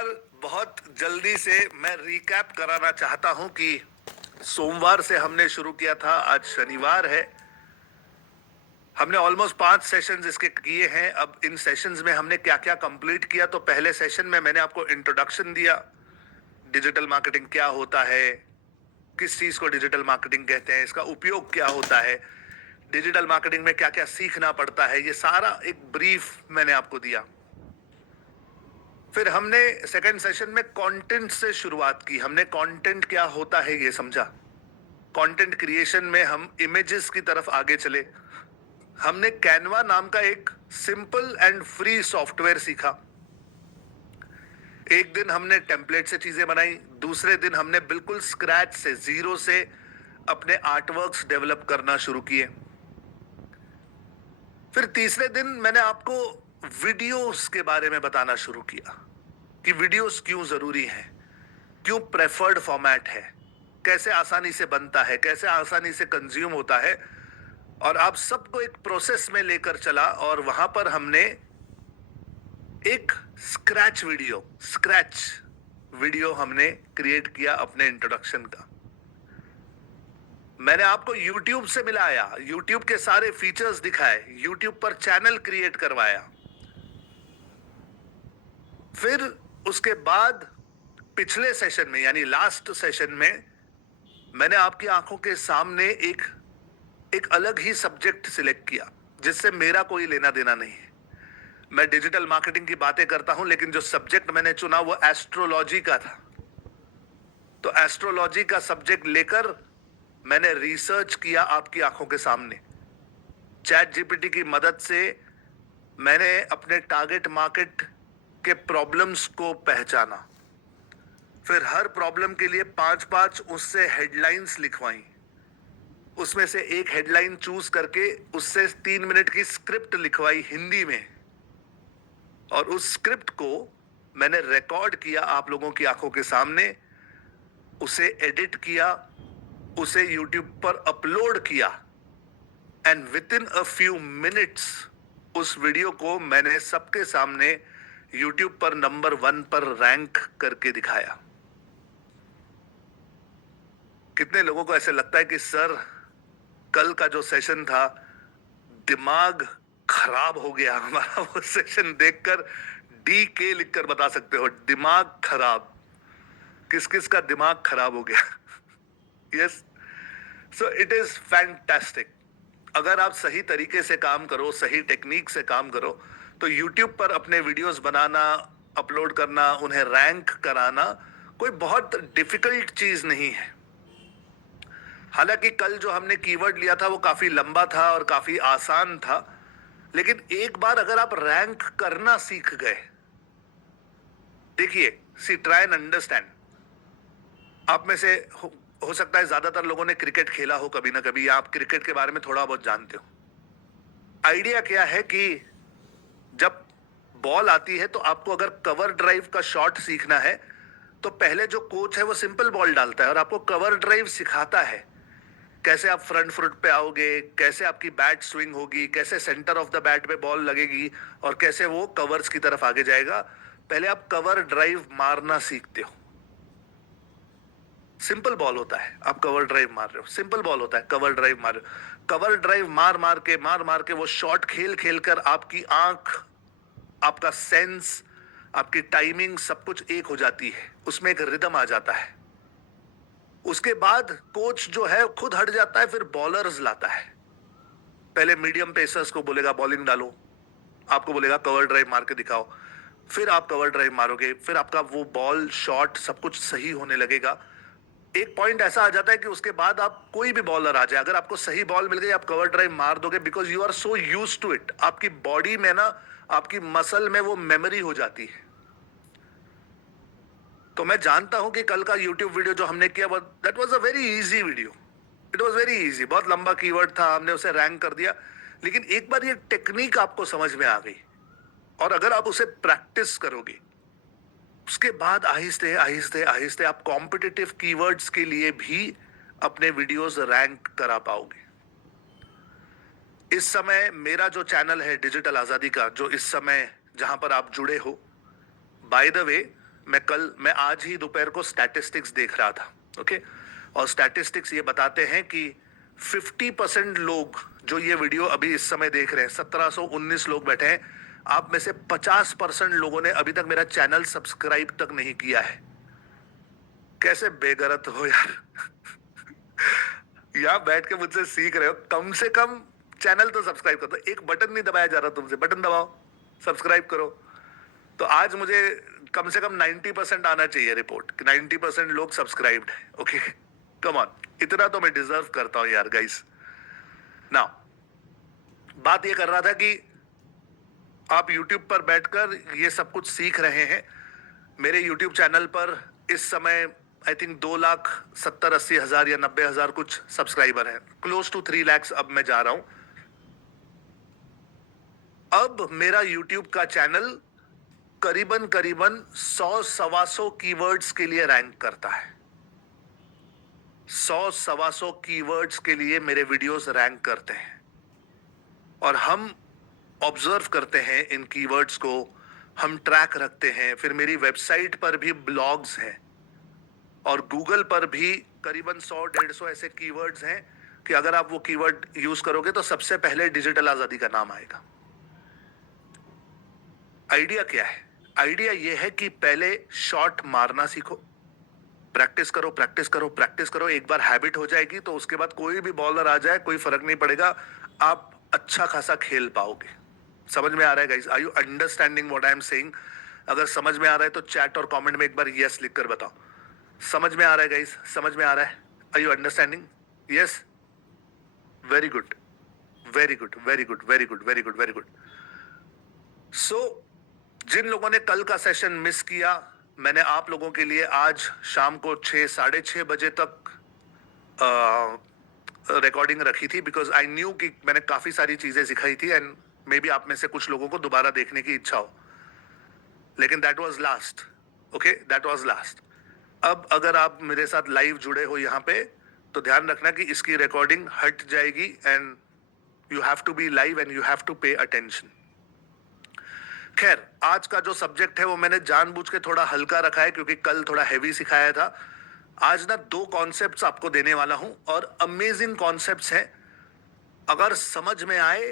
बार बहुत जल्दी से मैं रिकैप कराना चाहता हूं कि सोमवार से हमने शुरू किया था, आज शनिवार है। हमने ऑलमोस्ट 5 सेशंस इसके किए हैं। अब इन सेशंस में हमने क्या क्या कंप्लीट किया, तो पहले सेशन में मैंने आपको इंट्रोडक्शन दिया, डिजिटल मार्केटिंग क्या होता है, किस चीज को डिजिटल मार्केटिंग कहते हैं, इसका उपयोग क्या होता है, डिजिटल मार्केटिंग में क्या क्या सीखना पड़ता है, ये सारा एक ब्रीफ मैंने आपको दिया। फिर हमने सेकंड सेशन में कंटेंट से शुरुआत की। हमने कंटेंट क्या होता है ये समझा। कंटेंट क्रिएशन में हम इमेजेस की तरफ आगे चले। हमने कैनवा नाम का एक सिंपल एंड फ्री सॉफ्टवेयर सीखा। एक दिन हमने टेम्पलेट से चीजें बनाई, दूसरे दिन हमने बिल्कुल स्क्रैच से, जीरो से अपने आर्टवर्क्स डेवलप करना शुरू किए। फिर तीसरे दिन मैंने आपको वीडियोस के बारे में बताना शुरू किया कि वीडियोस क्यों जरूरी है, क्यों प्रेफर्ड फॉर्मेट है, कैसे आसानी से बनता है, कैसे आसानी से कंज्यूम होता है। और आप सबको एक प्रोसेस में लेकर चला और वहां पर हमने एक स्क्रैच वीडियो हमने क्रिएट किया अपने इंट्रोडक्शन का। मैंने आपको YouTube से मिलाया, YouTube के सारे फीचर्स दिखाए, YouTube पर चैनल क्रिएट करवाया। फिर उसके बाद पिछले सेशन में यानी लास्ट सेशन में मैंने आपकी आंखों के सामने एक अलग ही सब्जेक्ट सिलेक्ट किया जिससे मेरा कोई लेना देना नहीं है। मैं डिजिटल मार्केटिंग की बातें करता हूं, लेकिन जो सब्जेक्ट मैंने चुना वो एस्ट्रोलॉजी का था। तो एस्ट्रोलॉजी का सब्जेक्ट लेकर मैंने रिसर्च किया आपकी आंखों के सामने। चैट जीपीटी की मदद से मैंने अपने टारगेट मार्केट के प्रॉब्लम्स को पहचाना। फिर हर प्रॉब्लम के लिए 5-5 उससे हेडलाइंस लिखवाई। उसमें से एक हेडलाइन चूज करके उससे 3 मिनट की स्क्रिप्ट लिखवाई हिंदी में, और उस स्क्रिप्ट को मैंने रिकॉर्ड किया आप लोगों की आंखों के सामने, उसे एडिट किया, उसे यूट्यूब पर अपलोड किया, and with in a few minutes उस वीडियो को मैंने सबके सामने यूट्यूब पर नंबर 1 पर रैंक करके दिखाया। कितने लोगों को ऐसे लगता है कि सर कल का जो सेशन था, दिमाग खराब हो गया हमारा। वो सेशन देखकर DK लिखकर बता सकते हो, दिमाग खराब। किस किस का दिमाग खराब हो गया? Yes, so it is fantastic. अगर आप सही तरीके से काम करो, सही टेक्निक से काम करो, तो YouTube पर अपने वीडियोस बनाना, अपलोड करना, उन्हें रैंक कराना कोई बहुत डिफिकल्ट चीज नहीं है। हालांकि कल जो हमने कीवर्ड लिया था वो काफी लंबा था और काफी आसान था, लेकिन एक बार अगर आप रैंक करना सीख गए, देखिए, सी ट्राई एंड अंडरस्टैंड। आप में से हो सकता है ज्यादातर लोगों ने क्रिकेट खेला हो कभी ना कभी, या आप क्रिकेट के बारे में थोड़ा बहुत जानते हो। आइडिया क्या है कि जब बॉल आती है तो आपको अगर कवर ड्राइव का शॉट सीखना है, तो पहले जो कोच है वो सिंपल बॉल डालता है और आपको कवर ड्राइव सिखाता है, कैसे आप फ्रंट फुट पे आओगे, कैसे आपकी बैट स्विंग होगी, कैसे सेंटर ऑफ द बैट पे बॉल लगेगी और कैसे वो कवर्स की तरफ आगे जाएगा। पहले आप कवर ड्राइव मारना सीखते हो। सिंपल बॉल होता है, आप कवर ड्राइव मार रहे हो, सिंपल बॉल होता है, कवर ड्राइव मार रहे हो। कवर ड्राइव मार मार के वो शॉट खेल खेल कर आपकी आंख, आपका सेंस, आपकी टाइमिंग सब कुछ एक हो जाती है, उसमें एक रिदम आ जाता है। उसके बाद कोच जो है खुद हट जाता है, फिर बॉलर्स लाता है। पहले मीडियम पेसर्स को बोलेगा बॉलिंग डालो, आपको बोलेगा कवर ड्राइव मार के दिखाओ, फिर आप कवर ड्राइव मारोगे, फिर आपका वो बॉल शॉट सब कुछ सही होने लगेगा। एक पॉइंट ऐसा आ जाता है कि उसके बाद आप कोई भी बॉलर आ जाए, अगर आपको सही बॉल मिल गई, आप कवर ड्राइव मार दोगे, because you are so use to it. आपकी बॉडी में ना, आपकी मसल में वो मेमोरी हो जाती है। तो मैं जानता हूं कि कल का YouTube वीडियो जो हमने किया, that was a very easy video. It was very easy, बहुत लंबा कीवर्ड था, हमने उसे रैंक कर दिया। लेकिन एक बार ये टेक्निक आपको समझ में आ गई और अगर आप उसे प्रैक्टिस करोगे, उसके बाद आहिस्ते आहिस्ते आहिस्ते आप कॉम्पिटिटिव कीवर्ड्स के लिए भी अपने वीडियोस रैंक करा पाओगे। इस समय मेरा जो चैनल है डिजिटल आजादी का, जो इस समय जहां पर आप जुड़े हो, बाय द वे, मैं आज ही दोपहर को स्टैटिस्टिक्स देख रहा था, ओके, और स्टैटिस्टिक्स ये बताते हैं कि 50% लोग जो ये वीडियो अभी इस समय देख रहे हैं, 1719 लोग बैठे हैं, आप में से 50% लोगों ने अभी तक मेरा चैनल सब्सक्राइब तक नहीं किया है। कैसे बेगरत हो यार। यहाँ बैठ के मुझसे सीख रहे हो, कम से कम चैनल तो सब्सक्राइब कर दो। एक बटन नहीं दबाया जा रहा तुमसे, बटन दबाओ, सब्सक्राइब करो। तो आज मुझे कम से कम 90% आना चाहिए रिपोर्ट कि 90% लोग सब्सक्राइब्ड है। ओके, कम ऑन, इतना तो मैं डिजर्व करता हूं यार गाइस। नाउ बात ये कर रहा था कि आप YouTube पर बैठकर ये सब कुछ सीख रहे हैं। मेरे YouTube चैनल पर इस समय आई थिंक 2,70,80,000 या 90,000 कुछ सब्सक्राइबर हैं, क्लोज टू 3 lakhs अब मैं जा रहा हूं। अब मेरा YouTube का चैनल करीबन 100-125 कीवर्ड्स के लिए रैंक करता है। 100-125 कीवर्ड्स के लिए मेरे वीडियोस रैंक करते हैं, और हम ऑब्जर्व करते हैं इन कीवर्ड्स को, हम ट्रैक रखते हैं। फिर मेरी वेबसाइट पर भी ब्लॉग्स हैं और गूगल पर भी करीबन 100-150 ऐसे कीवर्ड्स हैं कि अगर आप वो कीवर्ड यूज करोगे तो सबसे पहले डिजिटल आजादी का नाम आएगा। आइडिया क्या है? आइडिया ये है कि पहले शॉट मारना सीखो, प्रैक्टिस करो, प्रैक्टिस करो, प्रैक्टिस करो। एक बार हैबिट हो जाएगी तो उसके बाद कोई भी बॉलर आ जाए कोई फर्क नहीं पड़ेगा, आप अच्छा खासा खेल पाओगे। समझ में आ रहा है guys? Are you understanding what I am saying? अगर समझ में आ रहा है तो चैट और कमेंट में एक बार यस लिख कर बताओ। समझ में आ रहा है गाइस? समझ में आ रहा है? Are you understanding? Yes, very good, very good, very good, very good, very good, very good. So जिन लोगों ने कल का सेशन मिस किया, मैंने आप लोगों के लिए आज शाम को 6-6:30 बजे तक रिकॉर्डिंग रखी थी, बिकॉज आई न्यू कि मैंने काफी सारी चीजें सिखाई थी एंड मे बी आप में से कुछ लोगों को दोबारा देखने की इच्छा हो, लेकिन that was last. Okay, that was last. अब अगर आप मेरे साथ लाइव जुड़े हो यहाँ पे तो ध्यान रखना कि इसकी रिकॉर्डिंग हट जाएगी and you have to be live and you have to pay attention. खैर, आज का जो सब्जेक्ट है वो मैंने जानबूझ के थोड़ा हल्का रखा है क्योंकि कल थोड़ा हैवी सिखाया था। आज ना 2 कॉन्सेप्ट्स आपको देने वाला हूं और अमेजिंग कॉन्सेप्ट्स हैं। अगर समझ में आए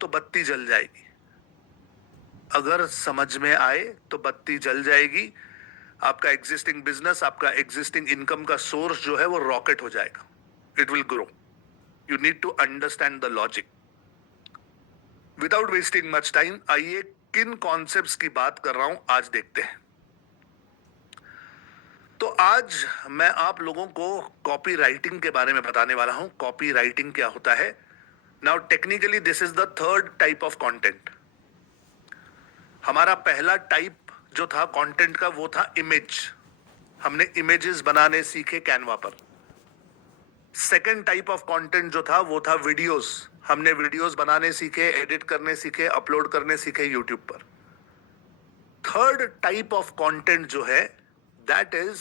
तो बत्ती जल जाएगी, अगर समझ में आए तो बत्ती जल जाएगी। आपका एग्जिस्टिंग बिजनेस, आपका एग्जिस्टिंग इनकम का सोर्स जो है वो रॉकेट हो जाएगा, it will grow. You need to understand the logic. Without wasting much time, आइए किन कॉन्सेप्ट्स की बात कर रहा हूं आज देखते हैं। तो आज मैं आप लोगों को कॉपी राइटिंग के बारे में बताने वाला हूं। कॉपी राइटिंग क्या होता है? Now technically this is the 3rd type of content. हमारा पहला टाइप जो था कंटेंट का वो था इमेज, हमने इमेजेस बनाने सीखे कैनवा पर। सेकंड टाइप ऑफ कंटेंट जो था वो था वीडियोस, हमने वीडियोस बनाने सीखे, एडिट करने सीखे, अपलोड करने सीखे यूट्यूब पर। थर्ड टाइप ऑफ कंटेंट जो है दैट इज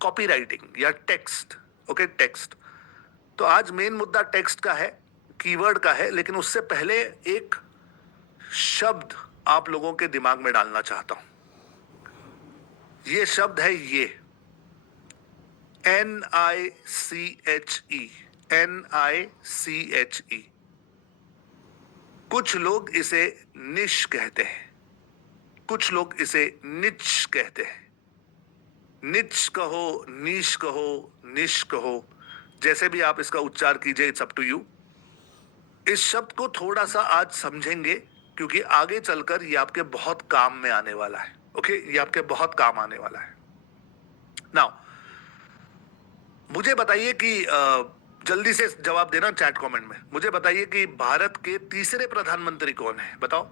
कॉपी राइटिंग या टेक्स्ट। Okay, text. तो आज मेन मुद्दा टेक्स्ट का है, कीवर्ड का है, लेकिन उससे पहले एक शब्द आप लोगों के दिमाग में डालना चाहता हूं। ये शब्द है ये, NICHE, NICHE। कुछ लोग इसे निश कहते हैं, कुछ लोग इसे निच कहते हैं। निच कहो, नीश कहो, निश कहो, जैसे भी आप इसका उच्चार कीजिए, इट्स अप टू यू। इस शब्द को थोड़ा सा आज समझेंगे क्योंकि आगे चलकर ये आपके बहुत काम में आने वाला है। ओके, ये आपके बहुत काम आने वाला है। नाउ मुझे बताइए कि जल्दी से जवाब देना चैट कमेंट में। मुझे बताइए कि भारत के तीसरे प्रधानमंत्री कौन है? बताओ,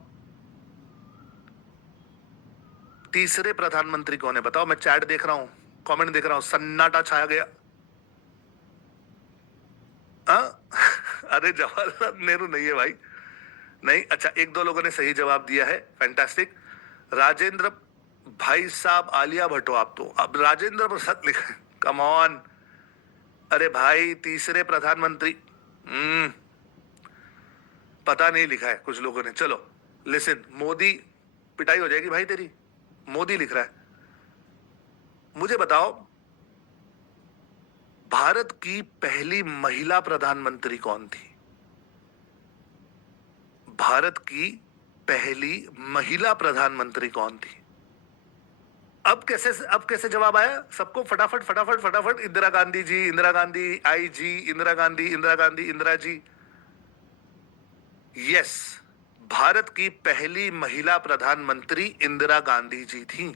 तीसरे प्रधानमंत्री कौन है? बताओ। मैं चैट देख रहा हूं, कमेंट देख रहा हूं, सन्नाटा छाया गया। अरे जवाहरलाल नेहरू नहीं है भाई, नहीं। अच्छा, 1-2 लोगों ने सही जवाब दिया है, फैंटास्टिक। राजेंद्र भाई साहब, आलिया भट्टो आप तो। अब राजेंद्र प्रसाद लिखा, कम ऑन। अरे भाई, तीसरे प्रधानमंत्री पता नहीं लिखा है कुछ लोगों ने। चलो लिसन, मोदी, पिटाई हो जाएगी भाई तेरी। मोदी लिख रहा है, मुझे बताओ, भारत की पहली महिला प्रधानमंत्री कौन थी? भारत की पहली महिला प्रधानमंत्री कौन थी? अब कैसे जवाब आया सबको? फटाफट फटाफट फटाफट। इंदिरा गांधी जी, इंदिरा गांधी आई जी, इंदिरा गांधी, इंदिरा गांधी, इंदिरा जी। यस, भारत की पहली महिला प्रधानमंत्री इंदिरा गांधी जी थी।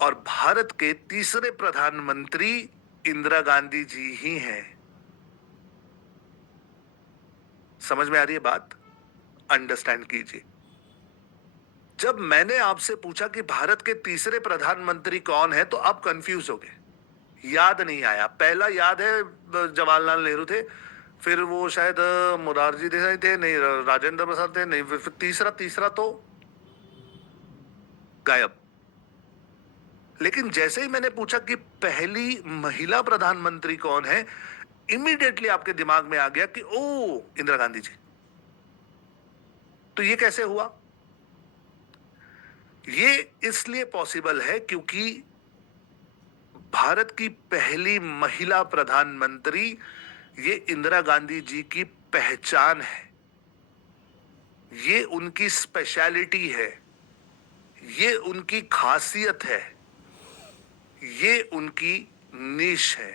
और भारत के तीसरे प्रधानमंत्री इंदिरा गांधी जी ही हैं। समझ में आ रही है बात? अंडरस्टैंड कीजिए। जब मैंने आपसे पूछा कि भारत के तीसरे प्रधानमंत्री कौन है, तो आप कंफ्यूज हो गए, याद नहीं आया। पहला याद है, जवाहरलाल नेहरू थे, फिर वो शायद मोरारजी देसाई थे, नहीं राजेंद्र प्रसाद थे, नहीं फिर तीसरा तीसरा तो गायब। लेकिन जैसे ही मैंने पूछा कि पहली महिला प्रधानमंत्री कौन है, इमीडिएटली आपके दिमाग में आ गया कि ओ, इंदिरा गांधी जी। तो ये कैसे हुआ? ये इसलिए पॉसिबल है क्योंकि भारत की पहली महिला प्रधानमंत्री, ये इंदिरा गांधी जी की पहचान है, ये उनकी स्पेशलिटी है, ये उनकी खासियत है, ये उनकी नीश है।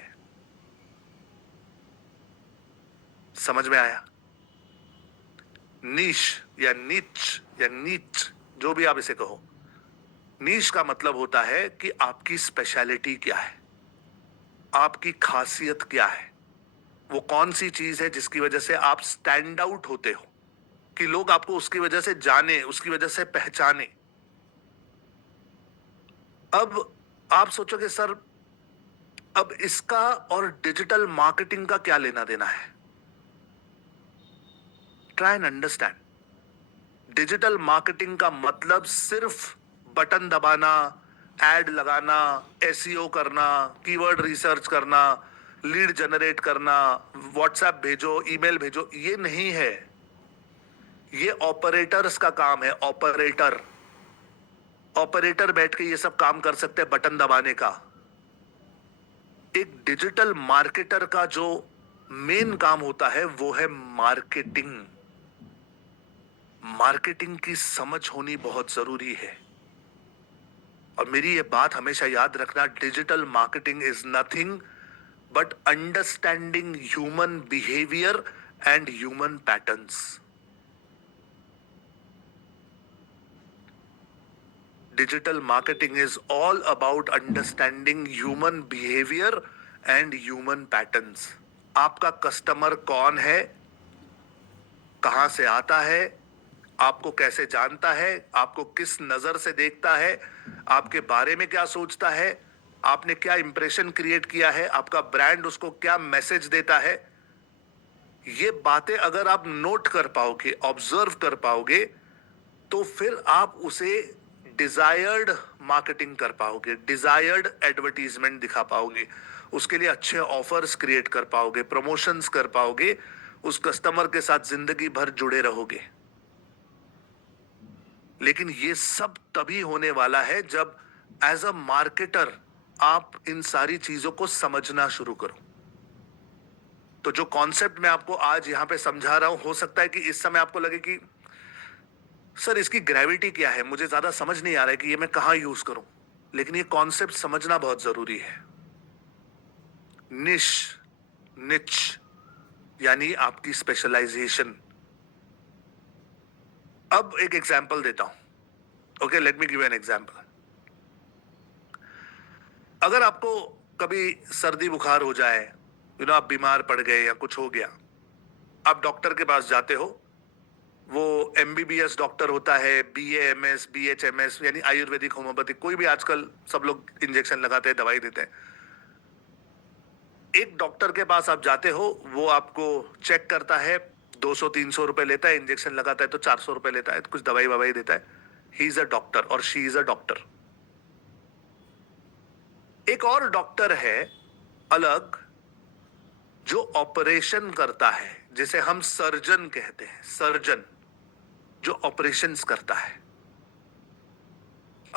समझ में आया? नीश या नीच या नीच, जो भी आप इसे कहो, नीश का मतलब होता है कि आपकी स्पेशलिटी क्या है, आपकी खासियत क्या है, वो कौन सी चीज है जिसकी वजह से आप स्टैंड आउट होते हो, कि लोग आपको उसकी वजह से जाने, उसकी वजह से पहचाने। अब आप सोचोगे सर, अब इसका और डिजिटल मार्केटिंग का क्या लेना देना है? Try and understand. Digital marketing का मतलब सिर्फ बटन दबाना, एड लगाना, एसईओ करना, कीवर्ड रिसर्च करना, लीड जनरेट करना, व्हाट्सएप भेजो, ईमेल भेजो, ये नहीं है। ये ऑपरेटर्स का काम है। ऑपरेटर ऑपरेटर बैठ के ये सब काम कर सकते हैं बटन दबाने का। एक डिजिटल मार्केटर का जो मेन काम होता है वो है मार्केटिंग। मार्केटिंग की समझ होनी बहुत जरूरी है। और मेरी ये बात हमेशा याद रखना, digital marketing is nothing but understanding human behaviour and human patterns. Digital marketing is all about understanding human behavior and human patterns. आपका कस्टमर कौन है, कहां से आता है, आपको कैसे जानता है, आपको किस नजर से देखता है, आपके बारे में क्या सोचता है, आपने क्या इंप्रेशन क्रिएट किया है, आपका ब्रांड उसको क्या मैसेज देता है, ये बातें अगर आप नोट कर पाओगे, ऑब्जर्व कर पाओगे, तो फिर आप उसे डिजायर्ड मार्केटिंग कर पाओगे, डिजायर्ड एडवर्टीजमेंट दिखा पाओगे, उसके लिए अच्छे ऑफर्स क्रिएट कर पाओगे, प्रमोशंस कर पाओगे, उस कस्टमर के साथ जिंदगी भर जुड़े रहोगे। लेकिन ये सब तभी होने वाला है जब एज अ मार्केटर आप इन सारी चीजों को समझना शुरू करो। तो जो कॉन्सेप्ट मैं आपको आज यहां पे समझा रहा हूं, हो सकता है कि इस समय आपको लगे कि सर इसकी ग्रेविटी क्या है, मुझे ज्यादा समझ नहीं आ रहा है कि ये मैं कहां यूज करूं। लेकिन ये कॉन्सेप्ट समझना बहुत जरूरी है। निश, निच यानी आपकी स्पेशलाइजेशन। अब एक एग्जांपल देता हूं। Okay, let me give an example. अगर आपको कभी सर्दी बुखार हो जाए, आप बीमार पड़ गए या कुछ हो गया, आप डॉक्टर के पास जाते हो। वो एमबीबीएस डॉक्टर होता है, बीएएमएस, बीएचएमएस यानी आयुर्वेदिक, होम्योपैथिक, कोई भी आजकल सब लोग इंजेक्शन लगाते हैं, दवाई देते हैं। एक डॉक्टर के पास आप जाते हो, वो आपको चेक करता है, 200-300 रुपए लेता है, इंजेक्शन लगाता है तो 400 रुपए लेता है, कुछ दवाई ववाई देता है। ही इज अ डॉक्टर और शी इज अ डॉक्टर। एक और डॉक्टर है अलग, जो ऑपरेशन करता है, जिसे हम सर्जन कहते हैं। सर्जन जो ऑपरेशंस करता है।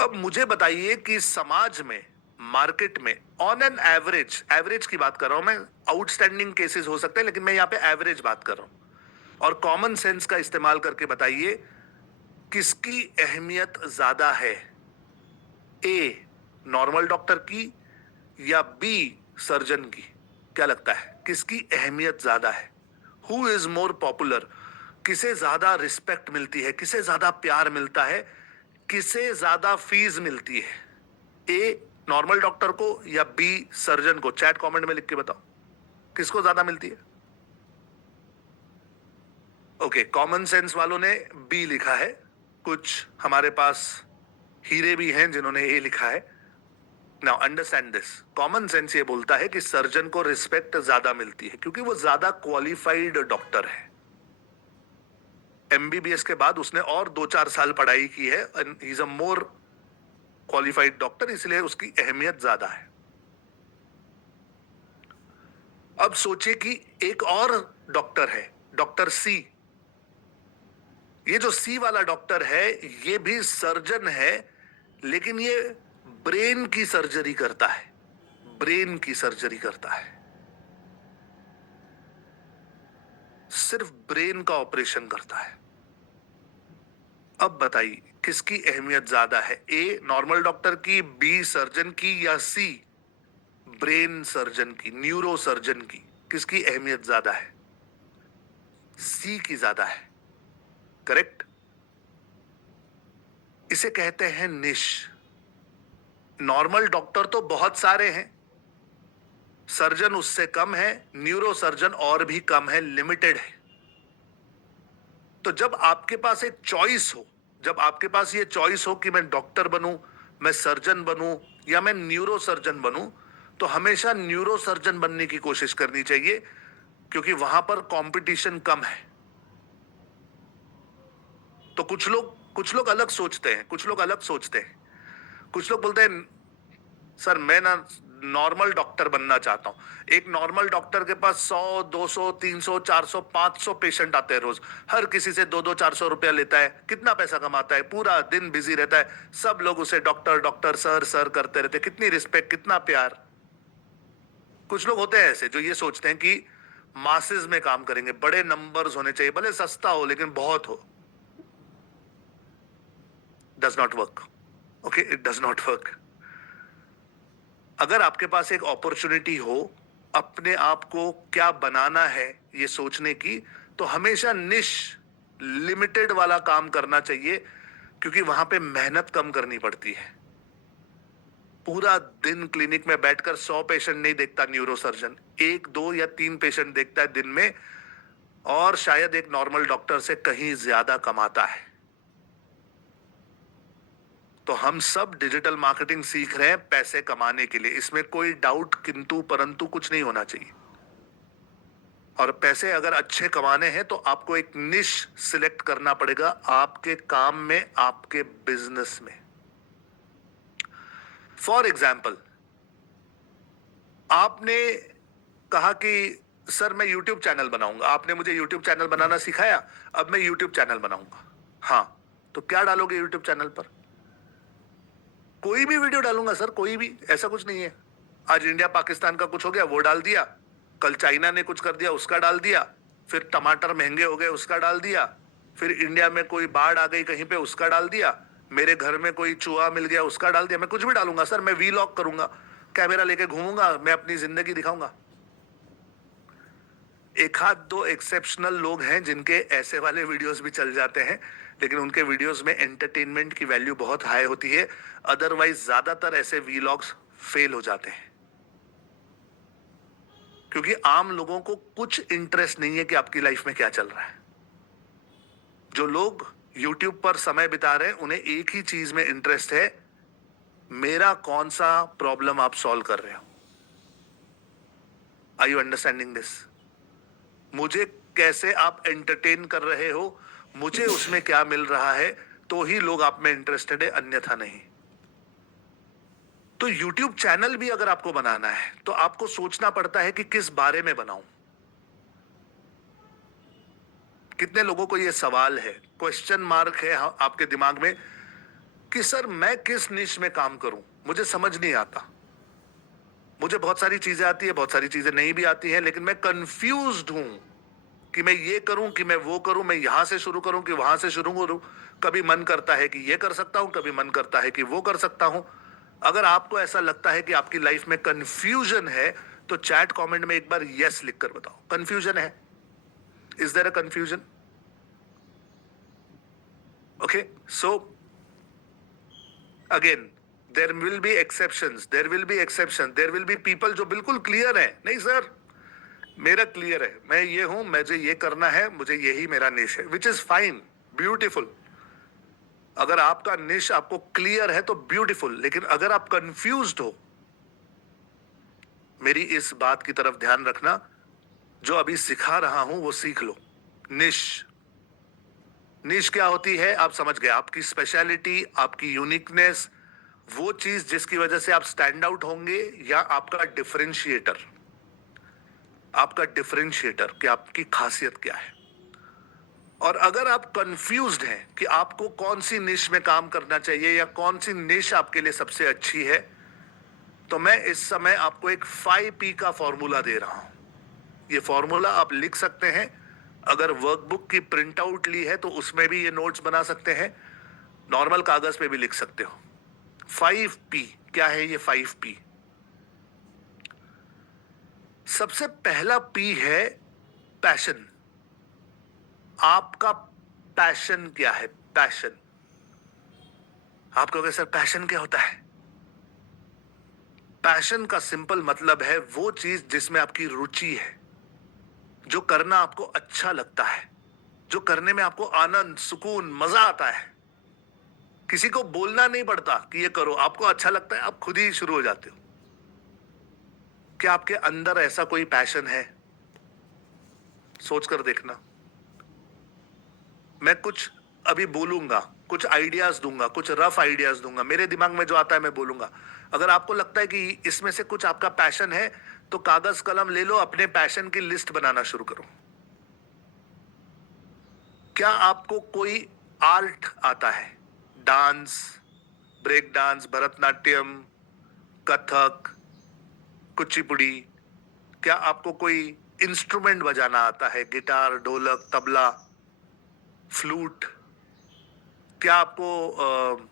अब मुझे बताइए कि समाज में, मार्केट में, ऑन एन एवरेज, एवरेज की बात कर रहा हूं मैं, आउटस्टैंडिंग केसेस हो सकते हैं लेकिन मैं यहां पे एवरेज बात कर रहा हूं, और कॉमन सेंस का इस्तेमाल करके बताइए किसकी अहमियत ज्यादा है, ए नॉर्मल डॉक्टर की या बी सर्जन की? क्या लगता है किसकी अहमियत ज्यादा है? Who is more popular? किसे ज्यादा रिस्पेक्ट मिलती है, किसे ज्यादा प्यार मिलता है, किसे ज्यादा फीस मिलती है? ए नॉर्मल डॉक्टर को या बी सर्जन को? चैट कमेंट में लिख के बताओ किसको ज्यादा मिलती है। ओके, कॉमन सेंस वालों ने बी लिखा है, कुछ हमारे पास हीरे भी हैं जिन्होंने ए लिखा है। Now understand this, common sense ये बोलता है कि सर्जन को रिस्पेक्ट ज्यादा मिलती है क्योंकि वो ज्यादा क्वालिफाइड डॉक्टर है। एमबीबीएस के बाद उसने और 2-4 साल पढ़ाई की है, ही is a more qualified doctor, इसलिए उसकी अहमियत ज्यादा है। अब सोचिए कि एक और डॉक्टर है, डॉक्टर सी। ये जो सी वाला डॉक्टर है ये भी सर्जन है, लेकिन ये ब्रेन की सर्जरी करता है, ब्रेन की सर्जरी करता है, सिर्फ ब्रेन का ऑपरेशन करता है। अब बताइए किसकी अहमियत ज्यादा है, ए नॉर्मल डॉक्टर की, बी सर्जन की, या सी ब्रेन सर्जन की, न्यूरो सर्जन की? किसकी अहमियत ज्यादा है? सी की ज्यादा है, करेक्ट। इसे कहते हैं निश। नॉर्मल डॉक्टर तो बहुत सारे हैं, सर्जन उससे कम है, न्यूरो सर्जन और भी कम है, लिमिटेड है। तो जब आपके पास एक चॉइस हो, जब आपके पास ये चॉइस हो कि मैं डॉक्टर बनूं, मैं सर्जन बनूं, या मैं न्यूरो सर्जन बनूं, तो हमेशा न्यूरो सर्जन बनने की कोशिश करनी चाहिए क्योंकि वहां पर कंपटीशन कम है। तो कुछ लोग अलग सोचते हैं, कुछ लोग अलग सोचते हैं। कुछ लोग बोलते हैं सर मैं ना नॉर्मल डॉक्टर बनना चाहता हूं। एक नॉर्मल डॉक्टर के पास 100, 200, 300, 400, 500 पेशेंट आते हैं रोज, हर किसी से 200-400 रुपया लेता है, कितना पैसा कमाता है, पूरा दिन बिजी रहता है, सब लोग उसे डॉक्टर डॉक्टर सर सर करते रहते, कितनी रिस्पेक्ट, कितना प्यार। कुछ लोग होते हैं ऐसे जो ये सोचते हैं कि मासेस में काम करेंगे, बड़े नंबर्स होने चाहिए, भले सस्ता हो लेकिन बहुत हो। Does not work, okay, it does not work. अगर आपके पास एक अपॉर्चुनिटी हो अपने आप को क्या बनाना है ये सोचने की, तो हमेशा निश, लिमिटेड वाला काम करना चाहिए क्योंकि वहां पे मेहनत कम करनी पड़ती है। पूरा दिन क्लिनिक में बैठकर 100 पेशेंट नहीं देखता न्यूरो सर्जन, 1, 2 या 3 पेशेंट देखता है दिन में, और शायद एक नॉर्मल डॉक्टर से कहीं ज्यादा कमाता है। तो हम सब डिजिटल मार्केटिंग सीख रहे हैं पैसे कमाने के लिए, इसमें कोई डाउट किंतु परंतु कुछ नहीं होना चाहिए। और पैसे अगर अच्छे कमाने हैं तो आपको एक निश सिलेक्ट करना पड़ेगा आपके काम में, आपके बिजनेस में। फॉर एग्जाम्पल, आपने कहा कि सर मैं यूट्यूब चैनल बनाऊंगा, आपने मुझे यूट्यूब चैनल बनाना सिखाया, अब मैं यूट्यूब चैनल बनाऊंगा। हाँ, तो क्या डालोगे यूट्यूब चैनल पर? कोई भी वीडियो डालूंगा सर, कोई भी, ऐसा कुछ नहीं है। आज इंडिया पाकिस्तान का कुछ हो गया वो डाल दिया, कल चाइना ने कुछ कर दिया उसका डाल दिया, फिर टमाटर महंगे हो गए उसका डाल दिया, फिर इंडिया में कोई बाढ़ आ गई कहीं पे उसका डाल दिया, मेरे घर में कोई चूहा मिल गया उसका डाल दिया। मैं कुछ भी डालूंगा सर, मैं वीलॉग करूंगा, कैमरा लेके घूमूंगा, मैं अपनी जिंदगी दिखाऊंगा। एक हाथ दो एक्सेप्शनल लोग हैं जिनके ऐसे वाले वीडियोस भी चल जाते हैं, लेकिन उनके वीडियोस में एंटरटेनमेंट की वैल्यू बहुत हाई होती है, अदरवाइज ज्यादातर ऐसे वीलॉग्स फेल हो जाते हैं क्योंकि आम लोगों को कुछ इंटरेस्ट नहीं है कि आपकी लाइफ में क्या चल रहा है। जो लोग YouTube पर समय बिता रहे हैं उन्हें एक ही चीज में इंटरेस्ट है, मेरा कौन सा प्रॉब्लम आप सॉल्व कर रहे हो। Are you understanding this? मुझे कैसे आप एंटरटेन कर रहे हो, मुझे उसमें क्या मिल रहा है, तो ही लोग आप में इंटरेस्टेड है, अन्यथा नहीं। तो YouTube चैनल भी अगर आपको बनाना है तो आपको सोचना पड़ता है कि किस बारे में बनाऊं। कितने लोगों को यह सवाल है, क्वेश्चन मार्क है आपके दिमाग में कि सर मैं किस निश में काम करूं, मुझे समझ नहीं आता। मुझे बहुत सारी चीजें आती है, बहुत सारी चीजें नहीं भी आती हैं, लेकिन मैं कंफ्यूज्ड हूं कि मैं ये करूं कि मैं वो करूं, मैं यहां से शुरू करूं कि वहां से शुरू करूं। कभी मन करता है कि ये कर सकता हूं, कभी मन करता है कि वो कर सकता हूं। अगर आपको ऐसा लगता है कि आपकी लाइफ में कंफ्यूजन है, तो चैट कमेंट में एक बार यस लिखकर बताओ, कंफ्यूजन है। Is there a confusion? Okay, so again, there will be exceptions, there will be exception, there will be people जो बिल्कुल क्लियर है, नहीं सर मेरा क्लियर है, मैं ये हूं, मुझे ये करना है, मुझे यही मेरा निश है, विच इज फाइन, ब्यूटीफुल। अगर आपका निश आपको क्लियर है तो ब्यूटीफुल, लेकिन अगर आप कंफ्यूज्ड हो, मेरी इस बात की तरफ ध्यान रखना, जो अभी सिखा रहा हूं वो सीख लो। निश, निश क्या होती है आप समझ गए, आपकी स्पेशलिटी, आपकी यूनिकनेस, वो चीज जिसकी वजह से आप स्टैंड आउट होंगे, या आपका डिफरेंशिएटर। आपका डिफरेंशिएटर कि आपकी खासियत क्या है। और अगर आप कंफ्यूज्ड हैं कि आपको कौन सी निश में काम करना चाहिए या कौन सी निश आपके लिए सबसे अच्छी है, तो मैं इस समय आपको एक 5P का फॉर्मूला दे रहा हूं। ये फॉर्मूला आप लिख सकते हैं, अगर वर्कबुक की प्रिंट आउट ली है तो उसमें भी ये नोट्स बना सकते हैं, नॉर्मल कागज पे भी लिख सकते हो। 5P क्या है ये 5P? सबसे पहला P है पैशन। आपका पैशन क्या है? पैशन। आप कहोगे सर पैशन क्या होता है? पैशन का सिंपल मतलब है वो चीज जिसमें आपकी रुचि है, जो करना आपको अच्छा लगता है, जो करने में आपको आनंद, सुकून, मजा आता है। किसी को बोलना नहीं पड़ता कि ये करो, आपको अच्छा लगता है, आप खुद ही शुरू हो जाते हो। क्या आपके अंदर ऐसा कोई पैशन है? सोचकर देखना। मैं कुछ अभी बोलूंगा, कुछ आइडियाज दूंगा, कुछ रफ आइडियाज दूंगा, मेरे दिमाग में जो आता है मैं बोलूंगा। अगर आपको लगता है कि इसमें से कुछ आपका पैशन है, तो कागज कलम ले लो, अपने पैशन की लिस्ट बनाना शुरू करो। क्या आपको कोई आर्ट आता है? Dance, break dance, Bharatanatyam, Kathak, Kuchipudi. क्या आपको कोई इंस्ट्रूमेंट बजाना आता है? गिटार, ढोलक, तबला, फ्लूट। क्या आपको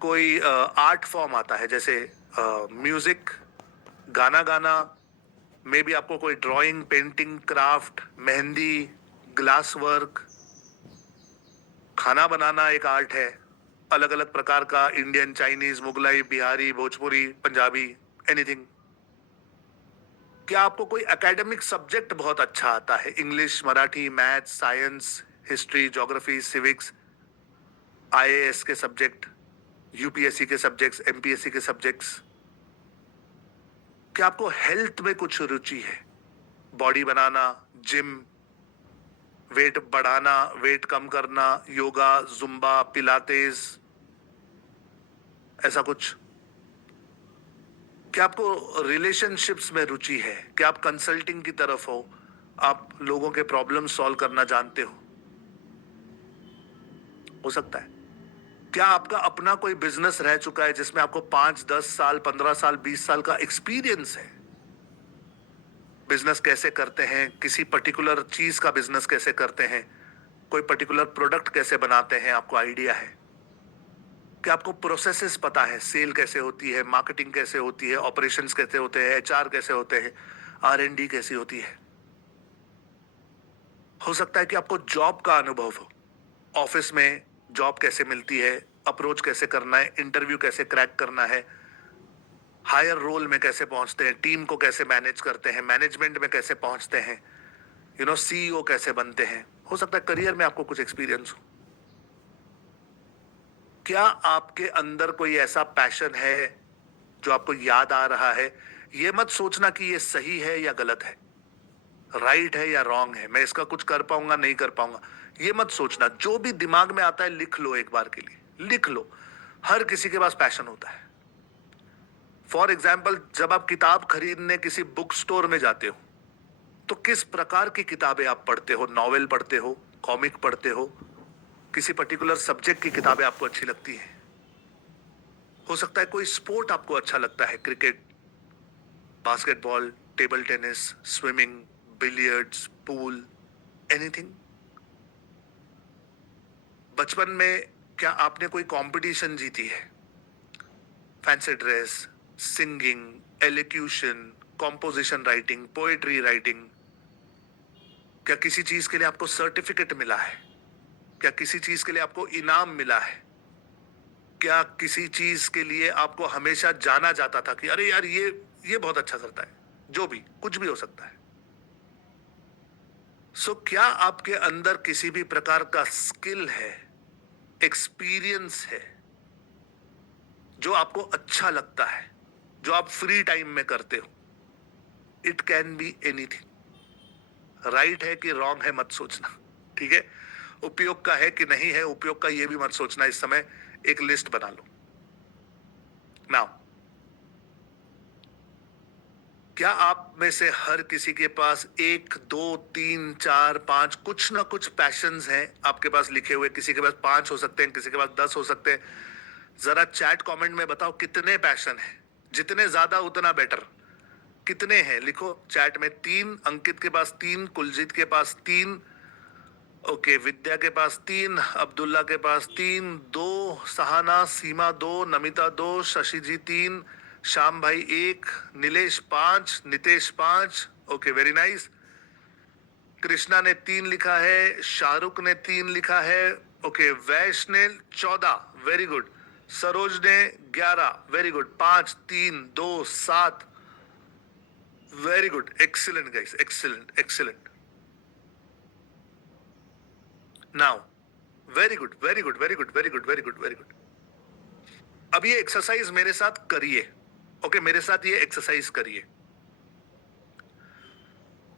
कोई आर्ट फॉर्म आता है, जैसे म्यूजिक, गाना गाना, मे बी आपको कोई drawing, painting, craft, mehndi, glass work, खाना बनाना एक आर्ट है, अलग अलग प्रकार का, Indian, Chinese, Mughlai, Bihari, Bhojpuri, Punjabi, anything. क्या आपको कोई एकेडमिक सब्जेक्ट बहुत अच्छा आता है? English, Marathi, math, science, history, geography, civics, IAS के सब्जेक्ट, यूपीएससी के सब्जेक्ट्स, एमपीएससी के सब्जेक्ट्स। क्या आपको हेल्थ में कुछ रुचि है? बॉडी बनाना, जिम, वेट बढ़ाना, वेट कम करना, योगा, जुम्बा, पिलाटेस, ऐसा कुछ? क्या आपको रिलेशनशिप्स में रुचि है? क्या आप कंसल्टिंग की तरफ हो? आप लोगों के प्रॉब्लम सॉल्व करना जानते हो सकता है। क्या आपका अपना कोई बिजनेस रह चुका है जिसमें आपको 5, 10 साल, 15 साल, 20 साल का एक्सपीरियंस है? बिजनेस कैसे करते हैं, किसी पर्टिकुलर चीज का बिजनेस कैसे करते हैं, कोई पर्टिकुलर प्रोडक्ट कैसे बनाते हैं, आपको आइडिया है? क्या आपको प्रोसेसेस पता है? सेल कैसे होती है, मार्केटिंग कैसे होती है, ऑपरेशंस कैसे होते हैं, एचआर कैसे होते हैं, R&D कैसी होती है? हो सकता है कि आपको जॉब का अनुभव हो, ऑफिस में जॉब कैसे मिलती है, अप्रोच कैसे करना है, इंटरव्यू कैसे क्रैक करना है, हायर रोल में कैसे पहुंचते हैं, टीम को कैसे मैनेज करते हैं, मैनेजमेंट में कैसे पहुंचते हैं, सीईओ कैसे बनते हैं। हो सकता है करियर में आपको कुछ एक्सपीरियंस हो। क्या आपके अंदर कोई ऐसा पैशन है जो आपको याद आ रहा है? ये मत सोचना कि ये सही है या गलत है, राइट है या रॉन्ग है, मैं इसका कुछ कर पाऊंगा नहीं कर पाऊंगा, ये मत सोचना। जो भी दिमाग में आता है लिख लो, एक बार के लिए लिख लो। हर किसी के पास पैशन होता है। फॉर एग्जाम्पल, जब आप किताब खरीदने किसी बुक स्टोर में जाते हो, तो किस प्रकार की किताबें आप पढ़ते हो? नॉवेल पढ़ते हो, कॉमिक पढ़ते हो, किसी पर्टिकुलर सब्जेक्ट की किताबें आपको अच्छी लगती हैं, हो सकता है कोई स्पोर्ट आपको अच्छा लगता है, cricket, basketball, table tennis, swimming, billiards, pool, anything. बचपन में क्या आपने कोई कंपटीशन जीती है? Fancy dress, singing, elocution, composition writing, poetry writing. क्या किसी चीज के लिए आपको सर्टिफिकेट मिला है? क्या किसी चीज के लिए आपको इनाम मिला है? क्या किसी चीज के लिए आपको हमेशा जाना जाता था कि अरे यार ये बहुत अच्छा करता है? जो भी, कुछ भी हो सकता है। क्या आपके अंदर किसी भी प्रकार का स्किल है, एक्सपीरियंस है, जो आपको अच्छा लगता है, जो आप फ्री टाइम में करते हो? It can be anything. Right है कि रॉन्ग है मत सोचना, ठीक है? उपयोग का है कि नहीं है उपयोग का, ये भी मत सोचना। इस समय एक लिस्ट बना लो। नाउ, क्या आप में से हर किसी के पास 1, 2, 3, 4, 5 कुछ ना कुछ पैशंस हैं आपके पास लिखे हुए? किसी के पास 5 हो सकते हैं, किसी के पास 10 हो सकते हैं। जरा चैट कमेंट में बताओ कितने पैशन है। जितने ज्यादा उतना बेटर। कितने हैं लिखो चैट में। 3, अंकित के पास 3, कुलजीत के पास 3, ओके, विद्या के पास 3, अब्दुल्ला के पास 3, 2, सहाना, सीमा 2, नमिता 2, शशि जी 3, श्याम भाई 1, Nilesh 5, Nitesh 5, okay, very nice. Krishna ने 3 लिखा है, शाहरुख ने 3 लिखा है, ओके, वैश ने 14, वेरी गुड। सरोज ने 11, very good. 5, 3, 2, 7, very good, excellent guys, excellent excellent. Now, very good very good very good very good very good very good. अब ये एक्सरसाइज मेरे साथ करिए, ओके, मेरे साथ ये एक्सरसाइज करिए।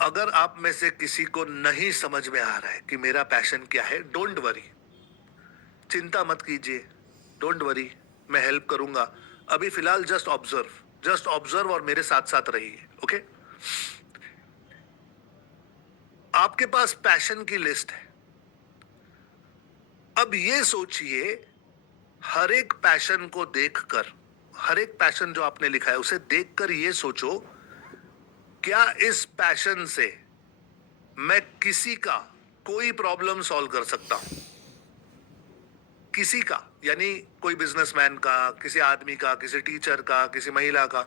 अगर आप में से किसी को नहीं समझ में आ रहा है कि मेरा पैशन क्या है, डोंट वरी, चिंता मत कीजिए, डोंट वरी, मैं हेल्प करूंगा। अभी फिलहाल जस्ट ऑब्जर्व और मेरे साथ साथ रहिए, ओके? आपके पास पैशन की लिस्ट है। अब ये सोचिए, हर एक पैशन को देखकर, हर एक पैशन जो आपने लिखा है उसे देखकर ये सोचो, क्या इस पैशन से मैं किसी का कोई प्रॉब्लम सॉल्व कर सकता हूं? किसी का, यानी कोई बिजनेसमैन का, किसी आदमी का, किसी टीचर का, किसी महिला का,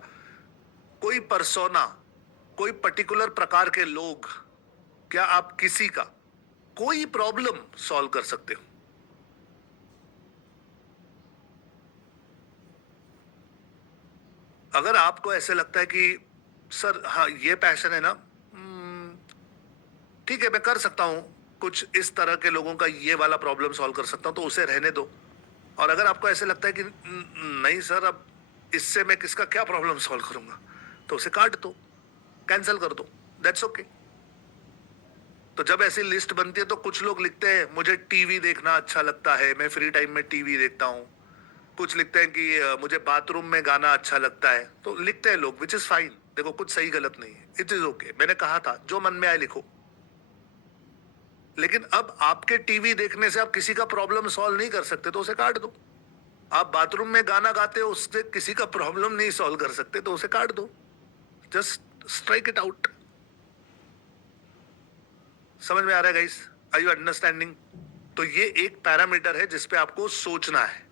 कोई पर्सोना, कोई पर्टिकुलर प्रकार के लोग, क्या आप किसी का कोई प्रॉब्लम सॉल्व कर सकते हो? अगर आपको ऐसे लगता है कि सर हाँ ये पैशन है ना, ठीक है मैं कर सकता हूं, कुछ इस तरह के लोगों का ये वाला प्रॉब्लम सॉल्व कर सकता हूं, तो उसे रहने दो। और अगर आपको ऐसे लगता है कि नहीं सर, अब इससे मैं किसका क्या प्रॉब्लम सॉल्व करूंगा, तो उसे काट दो, कैंसिल कर दो, दैट्स ओके। तो जब ऐसी लिस्ट बनती है तो कुछ लोग लिखते हैं मुझे टीवी देखना अच्छा लगता है, मैं फ्री टाइम में टीवी देखता हूं। कुछ लिखते हैं कि मुझे बाथरूम में गाना अच्छा लगता है, तो लिखते हैं लोग, विच इज फाइन। देखो कुछ सही गलत नहीं है, इट इज ओके। मैंने कहा था जो मन में आए लिखो। लेकिन अब आपके टीवी देखने से आप किसी का प्रॉब्लम सॉल्व नहीं कर सकते, तो उसे काट दो। आप बाथरूम में गाना गाते हो, उससे किसी का प्रॉब्लम नहीं सॉल्व कर सकते, तो उसे काट दो। Just strike it out. समझ में आ रहा है गाइस? Are you understanding? तो ये एक पैरामीटर है जिसपे आपको सोचना है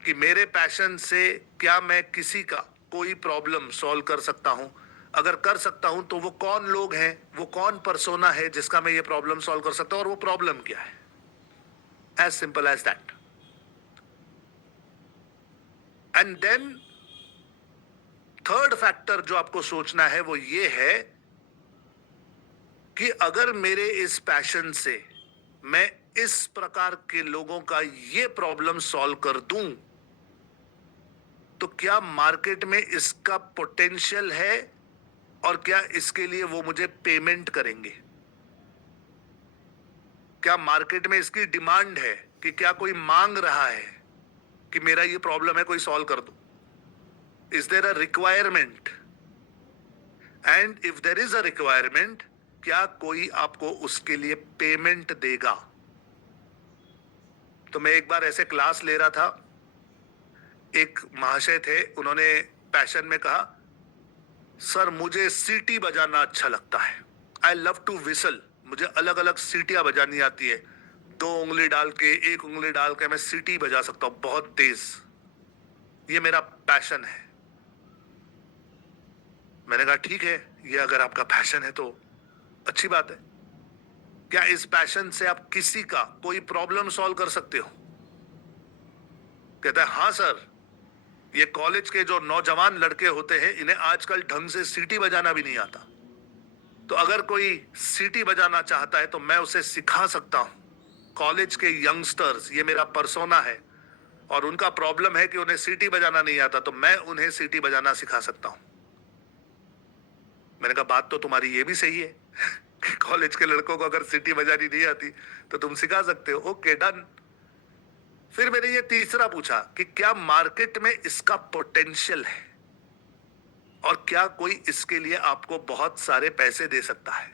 कि मेरे पैशन से क्या मैं किसी का कोई प्रॉब्लम सॉल्व कर सकता हूं। अगर कर सकता हूं तो वो कौन लोग हैं, वो कौन पर्सोना है जिसका मैं ये प्रॉब्लम सॉल्व कर सकता हूं, और वो प्रॉब्लम क्या है। As simple as that. And then third factor जो आपको सोचना है वो ये है कि अगर मेरे इस पैशन से मैं इस प्रकार के लोगों का ये प्रॉब्लम सॉल्व कर दूं, तो क्या मार्केट में इसका पोटेंशियल है, और क्या इसके लिए वो मुझे पेमेंट करेंगे? क्या मार्केट में इसकी डिमांड है, कि क्या कोई मांग रहा है कि मेरा ये प्रॉब्लम है, कोई सॉल्व कर दो? Is there a requirement? And if there is a requirement, क्या कोई आपको उसके लिए पेमेंट देगा? तो मैं एक बार ऐसे क्लास ले रहा था, एक महाशय थे, उन्होंने पैशन में कहा, सर मुझे सीटी बजाना अच्छा लगता है, आई लव टू विसल, मुझे अलग अलग सीटियां बजानी आती है, 2 उंगली डाल के 1 उंगली डाल के मैं सीटी बजा सकता हूं बहुत तेज, ये मेरा पैशन है। मैंने कहा ठीक है, ये अगर आपका पैशन है तो अच्छी बात है। क्या इस पैशन से आप किसी का कोई प्रॉब्लम सॉल्व कर सकते हो? कहता है हाँ सर, ये कॉलेज के जो नौजवान लड़के होते हैं इन्हें आजकल ढंग से सीटी बजाना भी नहीं आता, तो अगर कोई सीटी बजाना चाहता है तो मैं उसे सिखा सकता हूं। कॉलेज के यंगस्टर्स, ये मेरा पर्सोना है, और उनका प्रॉब्लम है कि उन्हें सीटी बजाना नहीं आता, तो मैं उन्हें सीटी बजाना सिखा सकता हूं। मैंने कहा बात तो तुम्हारी ये भी सही है कि कॉलेज के लड़कों को अगर सीटी बजानी नहीं आती तो तुम सिखा सकते हो। Okay done. फिर मैंने ये तीसरा पूछा कि क्या मार्केट में इसका पोटेंशियल है और क्या कोई इसके लिए आपको बहुत सारे पैसे दे सकता है?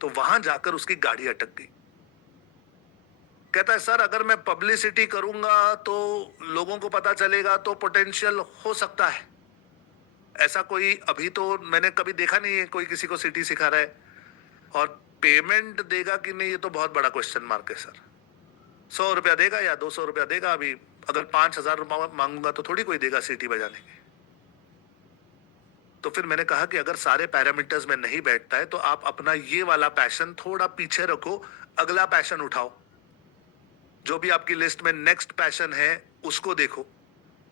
तो वहां जाकर उसकी गाड़ी अटक गई। कहता है सर अगर मैं पब्लिसिटी करूंगा तो लोगों को पता चलेगा तो पोटेंशियल हो सकता है। ऐसा कोई अभी तो मैंने कभी देखा नहीं है कोई किसी को सिटी सिखा रहा है, और पेमेंट देगा कि नहीं ये तो बहुत बड़ा क्वेश्चन मार्क है सर। 100 रुपया देगा या 200 रुपया देगा? अभी अगर 5,000 रुपया मांगूंगा तो थोड़ी कोई देगा सीटी बजाने के। तो फिर मैंने कहा कि अगर सारे पैरामीटर्स में नहीं बैठता है तो आप अपना ये वाला पैशन थोड़ा पीछे रखो, अगला पैशन उठाओ। जो भी आपकी लिस्ट में नेक्स्ट पैशन है उसको देखो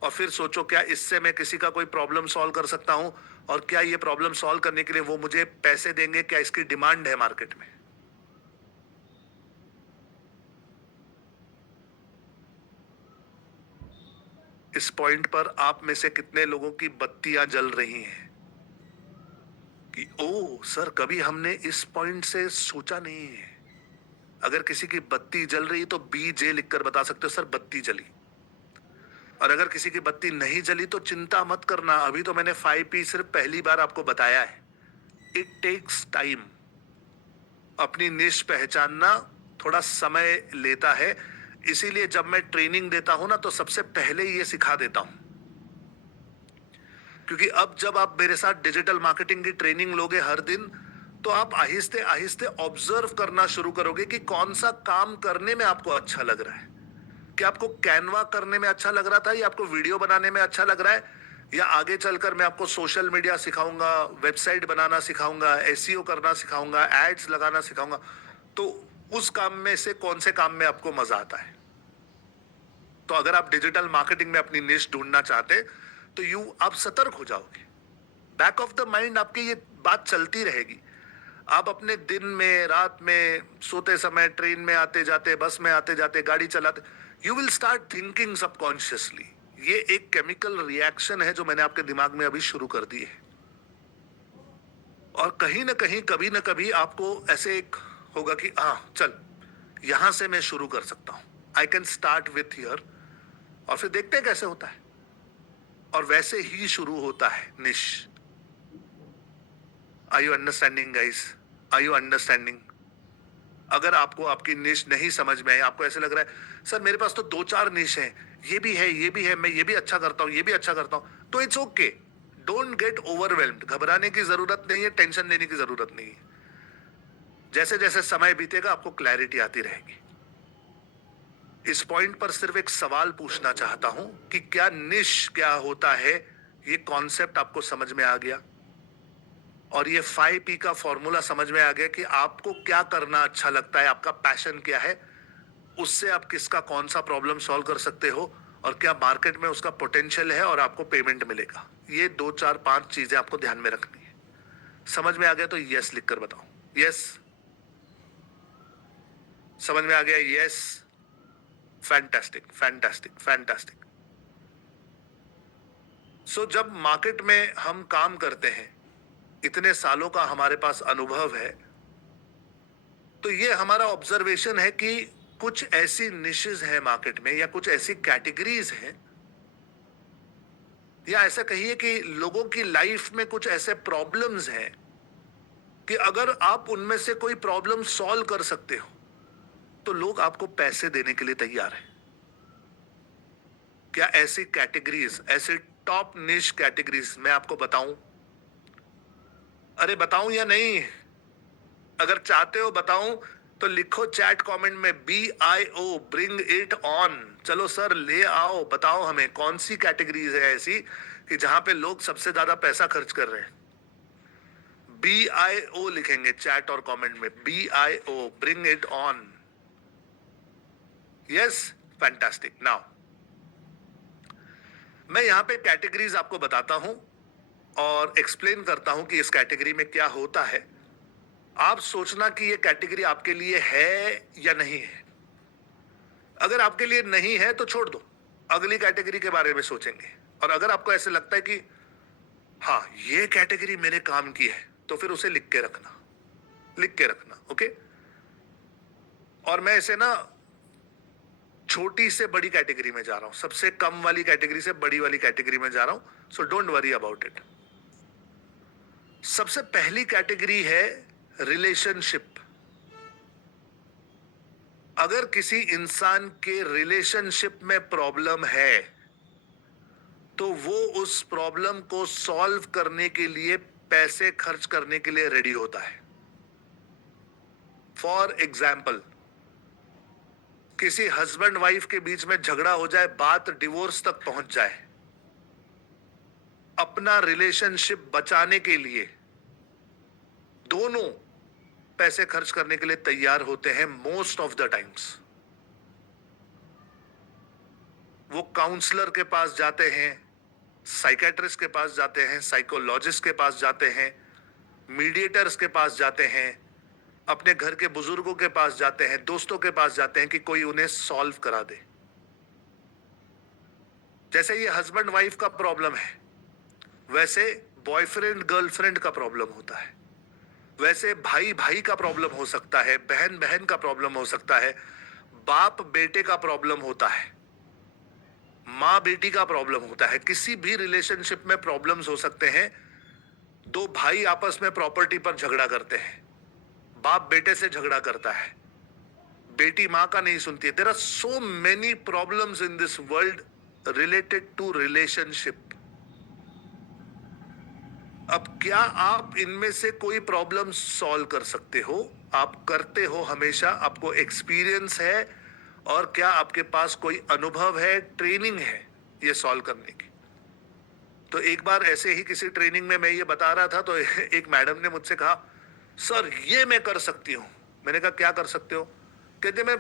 और फिर सोचो क्या इससे मैं किसी का कोई प्रॉब्लम सॉल्व कर सकता हूं, और क्या ये प्रॉब्लम सॉल्व करने के लिए वो मुझे पैसे देंगे, क्या इसकी डिमांड है मार्केट में। इस पॉइंट पर आप में से कितने लोगों की बत्तियां जल रही हैं कि ओ सर कभी हमने इस पॉइंट से सोचा नहीं है। अगर किसी की बत्ती जल रही तो BJ लिखकर बता सकते हो सर बत्ती जली। और अगर किसी की बत्ती नहीं जली तो चिंता मत करना, अभी तो मैंने 5P सिर्फ पहली बार आपको बताया है। It takes time. अपनी निश पहचानना थोड़ा समय लेता है, इसीलिए जब मैं ट्रेनिंग देता हूं ना तो सबसे पहले ये सिखा देता हूं, क्योंकि अब जब आप मेरे साथ डिजिटल मार्केटिंग की ट्रेनिंग लोगे हर दिन तो आप आहिस्ते आहिस्ते ऑब्जर्व करना शुरू करोगे कि कौन सा काम करने में आपको अच्छा लग रहा है। क्या आपको कैनवा करने में अच्छा लग रहा था, या आपको वीडियो बनाने में अच्छा लग रहा है, या आगे चलकर मैं आपको सोशल मीडिया सिखाऊंगा, वेबसाइट बनाना सिखाऊंगा, SEO करना सिखाऊंगा, एड्स लगाना सिखाऊंगा। तो उस काम में से कौन से काम में आपको मजा आता है? तो अगर आप डिजिटल मार्केटिंग में अपनी निश ढूंढना चाहते तो आप सतर्क हो जाओगे। बैक ऑफ द माइंड आपकी ये बात चलती रहेगी। आप अपने दिन में, रात में, सोते समय, ट्रेन में आते जाते, बस में आते जाते, गाड़ी चलाते, you will start thinking subconsciously. ये एक केमिकल रिएक्शन है जो मैंने आपके दिमाग में अभी शुरू कर दी है, और कहीं ना कहीं कभी ना कभी आपको ऐसे एक होगा कि चल यहां से मैं शुरू कर सकता हूं, I can start with here, और फिर देखते हैं कैसे होता है। और वैसे ही शुरू होता है niche. Are you understanding guys? Are you understanding? अगर आपको आपकी निश नहीं समझ में आई, आपको ऐसे लग रहा है सर मेरे पास तो 2-4 निश हैं, ये भी है, ये भी है, मैं ये भी अच्छा करता हूं, ये भी अच्छा करता हूं, तो it's okay. Don't get overwhelmed. घबराने की जरूरत नहीं है, टेंशन लेने की जरूरत नहीं है। जैसे जैसे समय बीतेगा आपको क्लैरिटी आती रहेगी। इस पॉइंट पर सिर्फ एक सवाल पूछना चाहता हूं कि क्या निश क्या होता है, ये कॉन्सेप्ट आपको समझ में आ गया? और ये 5P का फॉर्मूला समझ में आ गया कि आपको क्या करना अच्छा लगता है, आपका पैशन क्या है, उससे आप किसका कौन सा प्रॉब्लम सॉल्व कर सकते हो, और क्या मार्केट में उसका पोटेंशियल है और आपको पेमेंट मिलेगा। ये 2-4-5 चीजें आपको ध्यान में रखनी है। समझ में आ गया तो यस लिखकर बताओ। यस, समझ में आ गया? Yes, fantastic fantastic fantastic. So जब मार्केट में हम काम करते हैं, इतने सालों का हमारे पास अनुभव है, तो ये हमारा ऑब्जर्वेशन है कि कुछ ऐसी निशेस है मार्केट में, या कुछ ऐसी कैटेगरीज हैं, या ऐसा कहिए कि लोगों की लाइफ में कुछ ऐसे प्रॉब्लम्स हैं कि अगर आप उनमें से कोई प्रॉब्लम सॉल्व कर सकते हो तो लोग आपको पैसे देने के लिए तैयार हैं। क्या ऐसी कैटेगरीज, ऐसे टॉप निश कैटेगरीज मैं आपको बताऊं? अरे बताऊं या नहीं? अगर चाहते हो बताऊं तो लिखो चैट कमेंट में BIO, ब्रिंग इट ऑन। चलो सर ले आओ, बताओ हमें कौन सी कैटेगरीज है ऐसी कि जहां पे लोग सबसे ज्यादा पैसा खर्च कर रहे हैं। BIO लिखेंगे चैट और कमेंट में, BIO, bring it on. Yes, fantastic. Now मैं यहां पे कैटेगरीज आपको बताता हूं और एक्सप्लेन करता हूं कि इस कैटेगरी में क्या होता है। आप सोचना कि ये कैटेगरी आपके लिए है या नहीं है। अगर आपके लिए नहीं है तो छोड़ दो, अगली कैटेगरी के बारे में सोचेंगे। और अगर आपको ऐसे लगता है कि हाँ ये कैटेगरी मेरे काम की है, तो फिर उसे लिख के रखना, लिख के रखना। ओके। और मैं इसे ना छोटी से बड़ी कैटेगरी में जा रहा हूं, सबसे कम वाली कैटेगरी से बड़ी वाली कैटेगरी में जा रहा हूं। So don't worry about it. सबसे पहली कैटेगरी है रिलेशनशिप। अगर किसी इंसान के रिलेशनशिप में प्रॉब्लम है तो वो उस प्रॉब्लम को सॉल्व करने के लिए पैसे खर्च करने के लिए रेडी होता है। फॉर एग्जाम्पल, किसी हस्बैंड वाइफ के बीच में झगड़ा हो जाए, बात डिवोर्स तक पहुंच जाए, अपना रिलेशनशिप बचाने के लिए दोनों पैसे खर्च करने के लिए तैयार होते हैं मोस्ट ऑफ द टाइम्स। वो काउंसलर के पास जाते हैं, साइकेट्रिस्ट के पास जाते हैं, साइकोलॉजिस्ट के पास जाते हैं, मीडिएटर्स के पास जाते हैं, अपने घर के बुजुर्गों के पास जाते हैं, दोस्तों के पास जाते हैं कि कोई उन्हें सॉल्व करा दे। जैसे ये हस्बैंड वाइफ का प्रॉब्लम है, वैसे बॉयफ्रेंड गर्लफ्रेंड का प्रॉब्लम होता है, वैसे भाई भाई का प्रॉब्लम हो सकता है, बहन बहन का प्रॉब्लम हो सकता है, बाप बेटे का प्रॉब्लम होता है, माँ बेटी का प्रॉब्लम होता है। किसी भी रिलेशनशिप में प्रॉब्लम्स हो सकते हैं। दो भाई आपस में प्रॉपर्टी पर झगड़ा करते हैं, बाप बेटे से झगड़ा करता है, बेटी मां का नहीं सुनती है। There are so many problems in this world related to relationship. अब क्या आप इनमें से कोई प्रॉब्लम सॉल्व कर सकते हो? आप करते हो हमेशा, आपको एक्सपीरियंस है, और क्या आपके पास कोई अनुभव है, ट्रेनिंग है ये सॉल्व करने की? तो एक बार ऐसे ही किसी ट्रेनिंग में मैं ये बता रहा था तो एक मैडम ने मुझसे कहा, सर ये मैं कर सकती हूँ। मैंने कहा क्या कर सकते हो? कहते मैं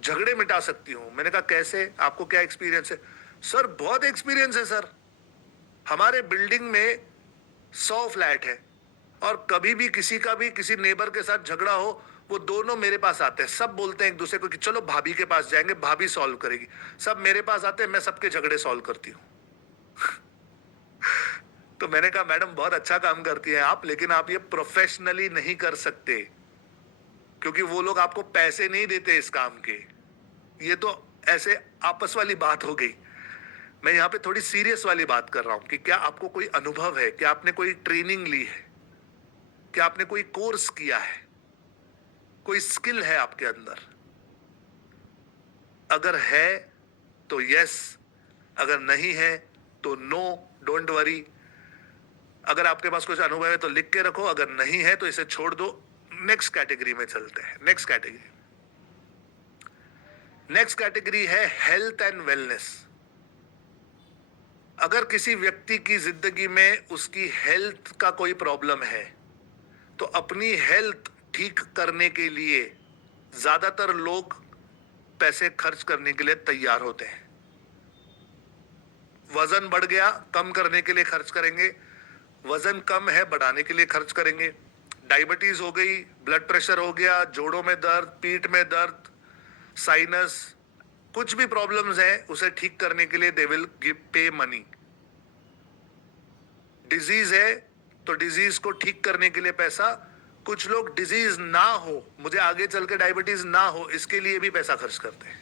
झगड़े मिटा सकती हूँ। मैंने कहा कैसे, आपको क्या एक्सपीरियंस है? सर बहुत एक्सपीरियंस है सर, हमारे बिल्डिंग में 100 फ्लैट है और कभी भी किसी का भी किसी नेबर के साथ झगड़ा हो, वो दोनों मेरे पास आते हैं। सब बोलते हैं एक दूसरे को कि चलो भाभी के पास जाएंगे, भाभी सॉल्व करेगी। सब मेरे पास आते हैं, मैं सबके झगड़े सॉल्व करती हूँ। तो मैंने कहा मैडम बहुत अच्छा काम करती हैं आप, लेकिन आप ये प्रोफेशनली नहीं कर सकते, क्योंकि वो लोग आपको पैसे नहीं देते इस काम के। ये तो ऐसे आपस वाली बात हो गई। मैं यहाँ पे थोड़ी सीरियस वाली बात कर रहा हूं कि क्या आपको कोई अनुभव है, क्या आपने कोई ट्रेनिंग ली है, क्या आपने कोई कोर्स किया है, कोई स्किल है आपके अंदर? अगर है तो यस, अगर नहीं है तो नो, डोंट वरी। अगर आपके पास कुछ अनुभव है तो लिख के रखो, अगर नहीं है तो इसे छोड़ दो। नेक्स्ट कैटेगरी में चलते हैं। नेक्स्ट कैटेगरी है हेल्थ एंड वेलनेस। अगर किसी व्यक्ति की जिंदगी में उसकी हेल्थ का कोई प्रॉब्लम है तो अपनी हेल्थ ठीक करने के लिए ज्यादातर लोग पैसे खर्च करने के लिए तैयार होते हैं। वजन बढ़ गया, कम करने के लिए खर्च करेंगे। वजन कम है, बढ़ाने के लिए खर्च करेंगे। डायबिटीज हो गई, ब्लड प्रेशर हो गया, जोड़ों में दर्द, पीठ में दर्द, साइनस, कुछ भी प्रॉब्लम्स हैं उसे ठीक करने के लिए दे विल गिव पे मनी। डिजीज है तो डिजीज को ठीक करने के लिए पैसा। कुछ लोग डिजीज ना हो, मुझे आगे चल के डायबिटीज ना हो, इसके लिए भी पैसा खर्च करते हैं।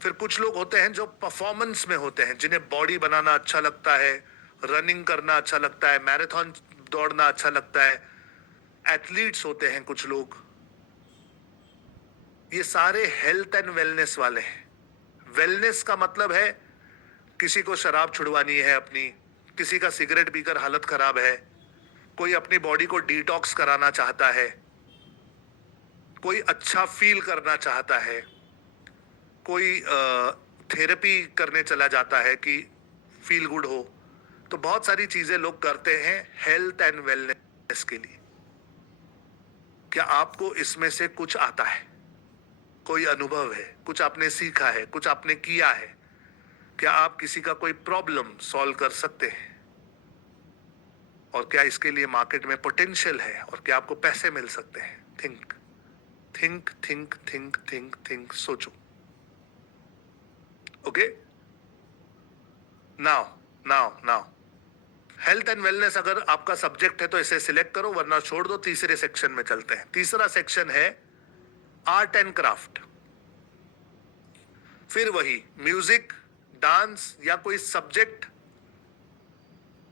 फिर कुछ लोग होते हैं जो परफॉर्मेंस में होते हैं, जिन्हें बॉडी बनाना अच्छा लगता है, रनिंग करना अच्छा लगता है, मैराथन दौड़ना अच्छा लगता है। एथलीट्स होते हैं कुछ लोग, ये सारे हेल्थ एंड वेलनेस वाले हैं। वेलनेस का मतलब है किसी को शराब छुड़वानी है अपनी, किसी का सिगरेट पीकर हालत खराब है, कोई अपनी बॉडी को डिटॉक्स कराना चाहता है, कोई अच्छा फील करना चाहता है, कोई थेरेपी करने चला जाता है कि फील गुड हो। तो बहुत सारी चीजें लोग करते हैं हेल्थ एंड वेलनेस के लिए। क्या आपको इसमें से कुछ आता है? कोई अनुभव है, कुछ आपने सीखा है, कुछ आपने किया है? क्या आप किसी का कोई प्रॉब्लम सॉल्व कर सकते हैं? और क्या इसके लिए मार्केट में पोटेंशियल है? और क्या आपको पैसे मिल सकते हैं? Think think think think think think, सोचो। Okay, now now now health and wellness अगर आपका सब्जेक्ट है तो इसे सिलेक्ट करो, वरना छोड़ दो। तीसरे सेक्शन में चलते हैं। तीसरा सेक्शन है आर्ट एंड क्राफ्ट। फिर वही म्यूजिक, डांस या कोई सब्जेक्ट,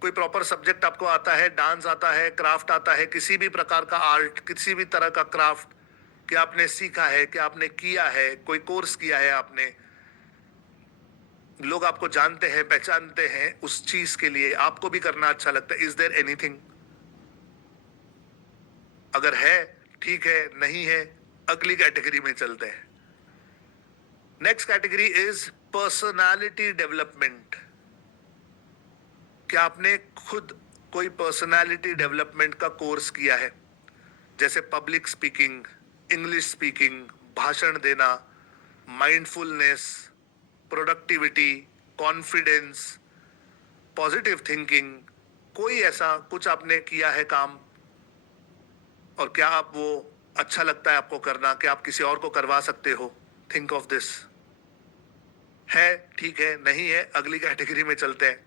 कोई प्रॉपर सब्जेक्ट आपको आता है, डांस आता है, क्राफ्ट आता है, किसी भी प्रकार का आर्ट, किसी भी तरह का क्राफ्ट, क्या आपने सीखा है, क्या आपने किया है, कोई कोर्स किया है आपने, लोग आपको जानते हैं, पहचानते हैं उस चीज के लिए, आपको भी करना अच्छा लगता है। Is there anything? अगर है ठीक है, नहीं है अगली कैटेगरी में चलते हैं। Next category is personality development. क्या आपने खुद कोई पर्सनालिटी डेवलपमेंट का कोर्स किया है? जैसे पब्लिक स्पीकिंग, इंग्लिश स्पीकिंग, भाषण देना, mindfulness, productivity, confidence, positive thinking, कोई ऐसा कुछ आपने किया है काम? और क्या आप वो अच्छा लगता है आपको करना? क्या आप किसी और को करवा सकते हो? Think of this. है ठीक है, नहीं है अगली कैटेगरी में चलते हैं।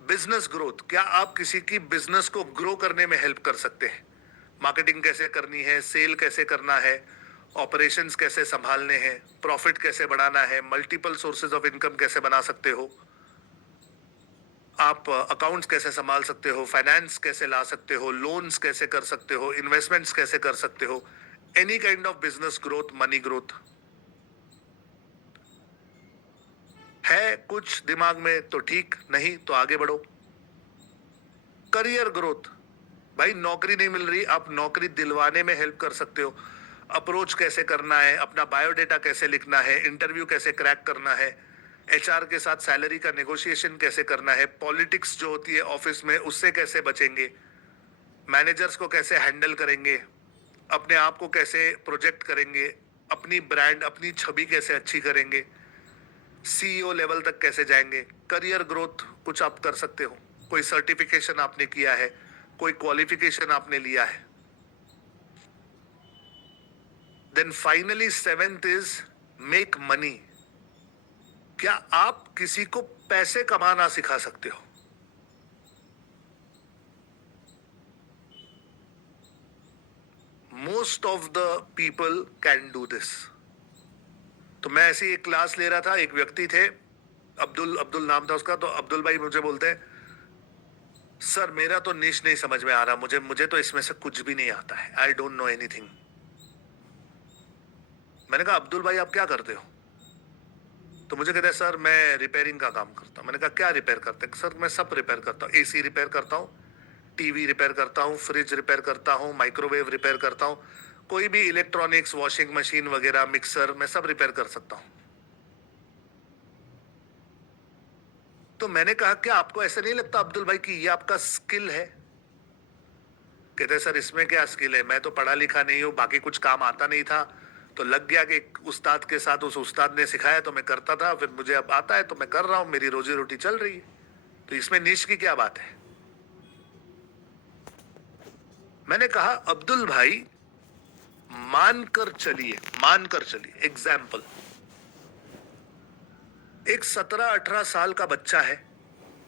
Business growth. क्या आप किसी की बिजनेस को ग्रो करने में हेल्प कर सकते हैं? मार्केटिंग कैसे करनी है, सेल कैसे करना है, ऑपरेशंस कैसे संभालने हैं, प्रॉफिट कैसे बढ़ाना है, मल्टीपल सोर्सेज ऑफ इनकम कैसे बना सकते हो, आप अकाउंट्स कैसे संभाल सकते हो, फाइनेंस कैसे ला सकते हो, लोन्स कैसे कर सकते हो, इन्वेस्टमेंट्स कैसे कर सकते हो, any kind of business growth, money growth. है कुछ दिमाग में तो ठीक, नहीं तो आगे बढ़ो। Career growth. भाई नौकरी नहीं मिल रही, आप नौकरी दिलवाने में हेल्प कर सकते हो। अप्रोच कैसे करना है, अपना बायोडेटा कैसे लिखना है, इंटरव्यू कैसे क्रैक करना है, एचआर के साथ सैलरी का नेगोशिएशन कैसे करना है, पॉलिटिक्स जो होती है ऑफिस में उससे कैसे बचेंगे, मैनेजर्स को कैसे हैंडल करेंगे, अपने आप को कैसे प्रोजेक्ट करेंगे, अपनी ब्रांड, अपनी छवि कैसे अच्छी करेंगे, सीईओ लेवल तक कैसे जाएंगे। करियर ग्रोथ कुछ आप कर सकते हो। कोई सर्टिफिकेशन आपने किया है, कोई क्वालिफिकेशन आपने लिया है। Then finally seventh is make money. क्या आप किसी को पैसे कमाना सिखा सकते हो? Most of the people can do this. तो मैं ऐसी एक क्लास ले रहा था, एक व्यक्ति थे, अब्दुल अब्दुल नाम था उसका। तो अब्दुल भाई मुझे बोलते हैं, सर मेरा तो निश नहीं समझ में आ रहा, मुझे मुझे तो इसमें से कुछ भी नहीं आता है, आई डोंट नो एनीथिंग। मैंने कहा अब्दुल भाई आप क्या करते हो? तो मुझे कहते हैं सर मैं रिपेयरिंग का काम करता हूँ। मैंने कहा क्या रिपेयर करते हैं? सर मैं सब रिपेयर करता हूँ, एसी रिपेयर करता हूँ, टीवी रिपेयर करता हूँ, फ्रिज रिपेयर करता हूँ, माइक्रोवेव रिपेयर करता हूँ, कोई भी इलेक्ट्रॉनिक्स, वॉशिंग मशीन वगैरह, मिक्सर, मैं सब रिपेयर कर सकता हूँ। तो मैंने कहा क्या आपको ऐसा नहीं लगता अब्दुल भाई कि ये आपका स्किल है? कहते सर इसमें क्या स्किल है, मैं तो पढ़ा लिखा नहीं हूँ, बाकी कुछ काम आता नहीं था, तो लग गया कि एक उस्ताद के साथ, उस उस्ताद ने सिखाया तो मैं करता था, फिर मुझे अब आता है तो मैं कर रहा हूँ, मेरी रोजी रोटी चल रही है, तो इसमें निश की क्या बात है? मैंने कहा अब्दुल भाई मानकर चलिए, मानकर चलिए, एग्जाम्पल, एक 17-18 साल का बच्चा है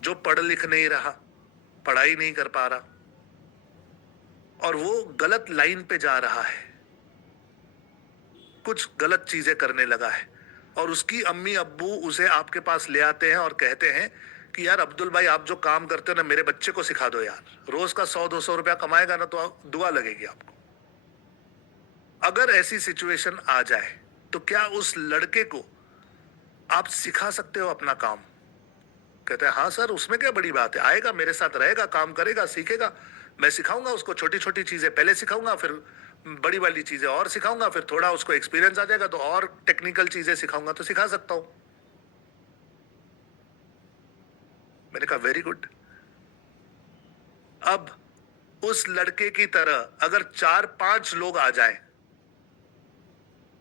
जो पढ़ लिख नहीं रहा, पढ़ाई नहीं कर पा रहा, और वो गलत लाइन पे जा रहा है, कुछ गलत चीजें करने लगा है, और उसकी अम्मी अब्बू उसे आपके पास ले आते हैं और कहते हैं कि यार अब्दुल भाई आप जो काम करते हो ना, मेरे बच्चे को सिखा दो यार, रोज का 100-200 रुपया कमाएगा ना तो दुआ लगेगी आपको। अगर ऐसी सिचुएशन आ जाए तो क्या उस लड़के को आप सिखा सकते हो अपना काम? कहते हैं हाँ सर, उसमें क्या बड़ी बात है, आएगा मेरे साथ रहेगा, काम करेगा, सीखेगा, मैं सिखाऊंगा उसको, छोटी छोटी चीजें पहले सिखाऊंगा, फिर बड़ी वाली चीजें और सिखाऊंगा, फिर थोड़ा उसको एक्सपीरियंस आ जाएगा तो और टेक्निकल चीजें सिखाऊंगा तो सिखा सकता हूं। मैंने कहा वेरी गुड। अब उस लड़के की तरह अगर 4-5 लोग आ जाएं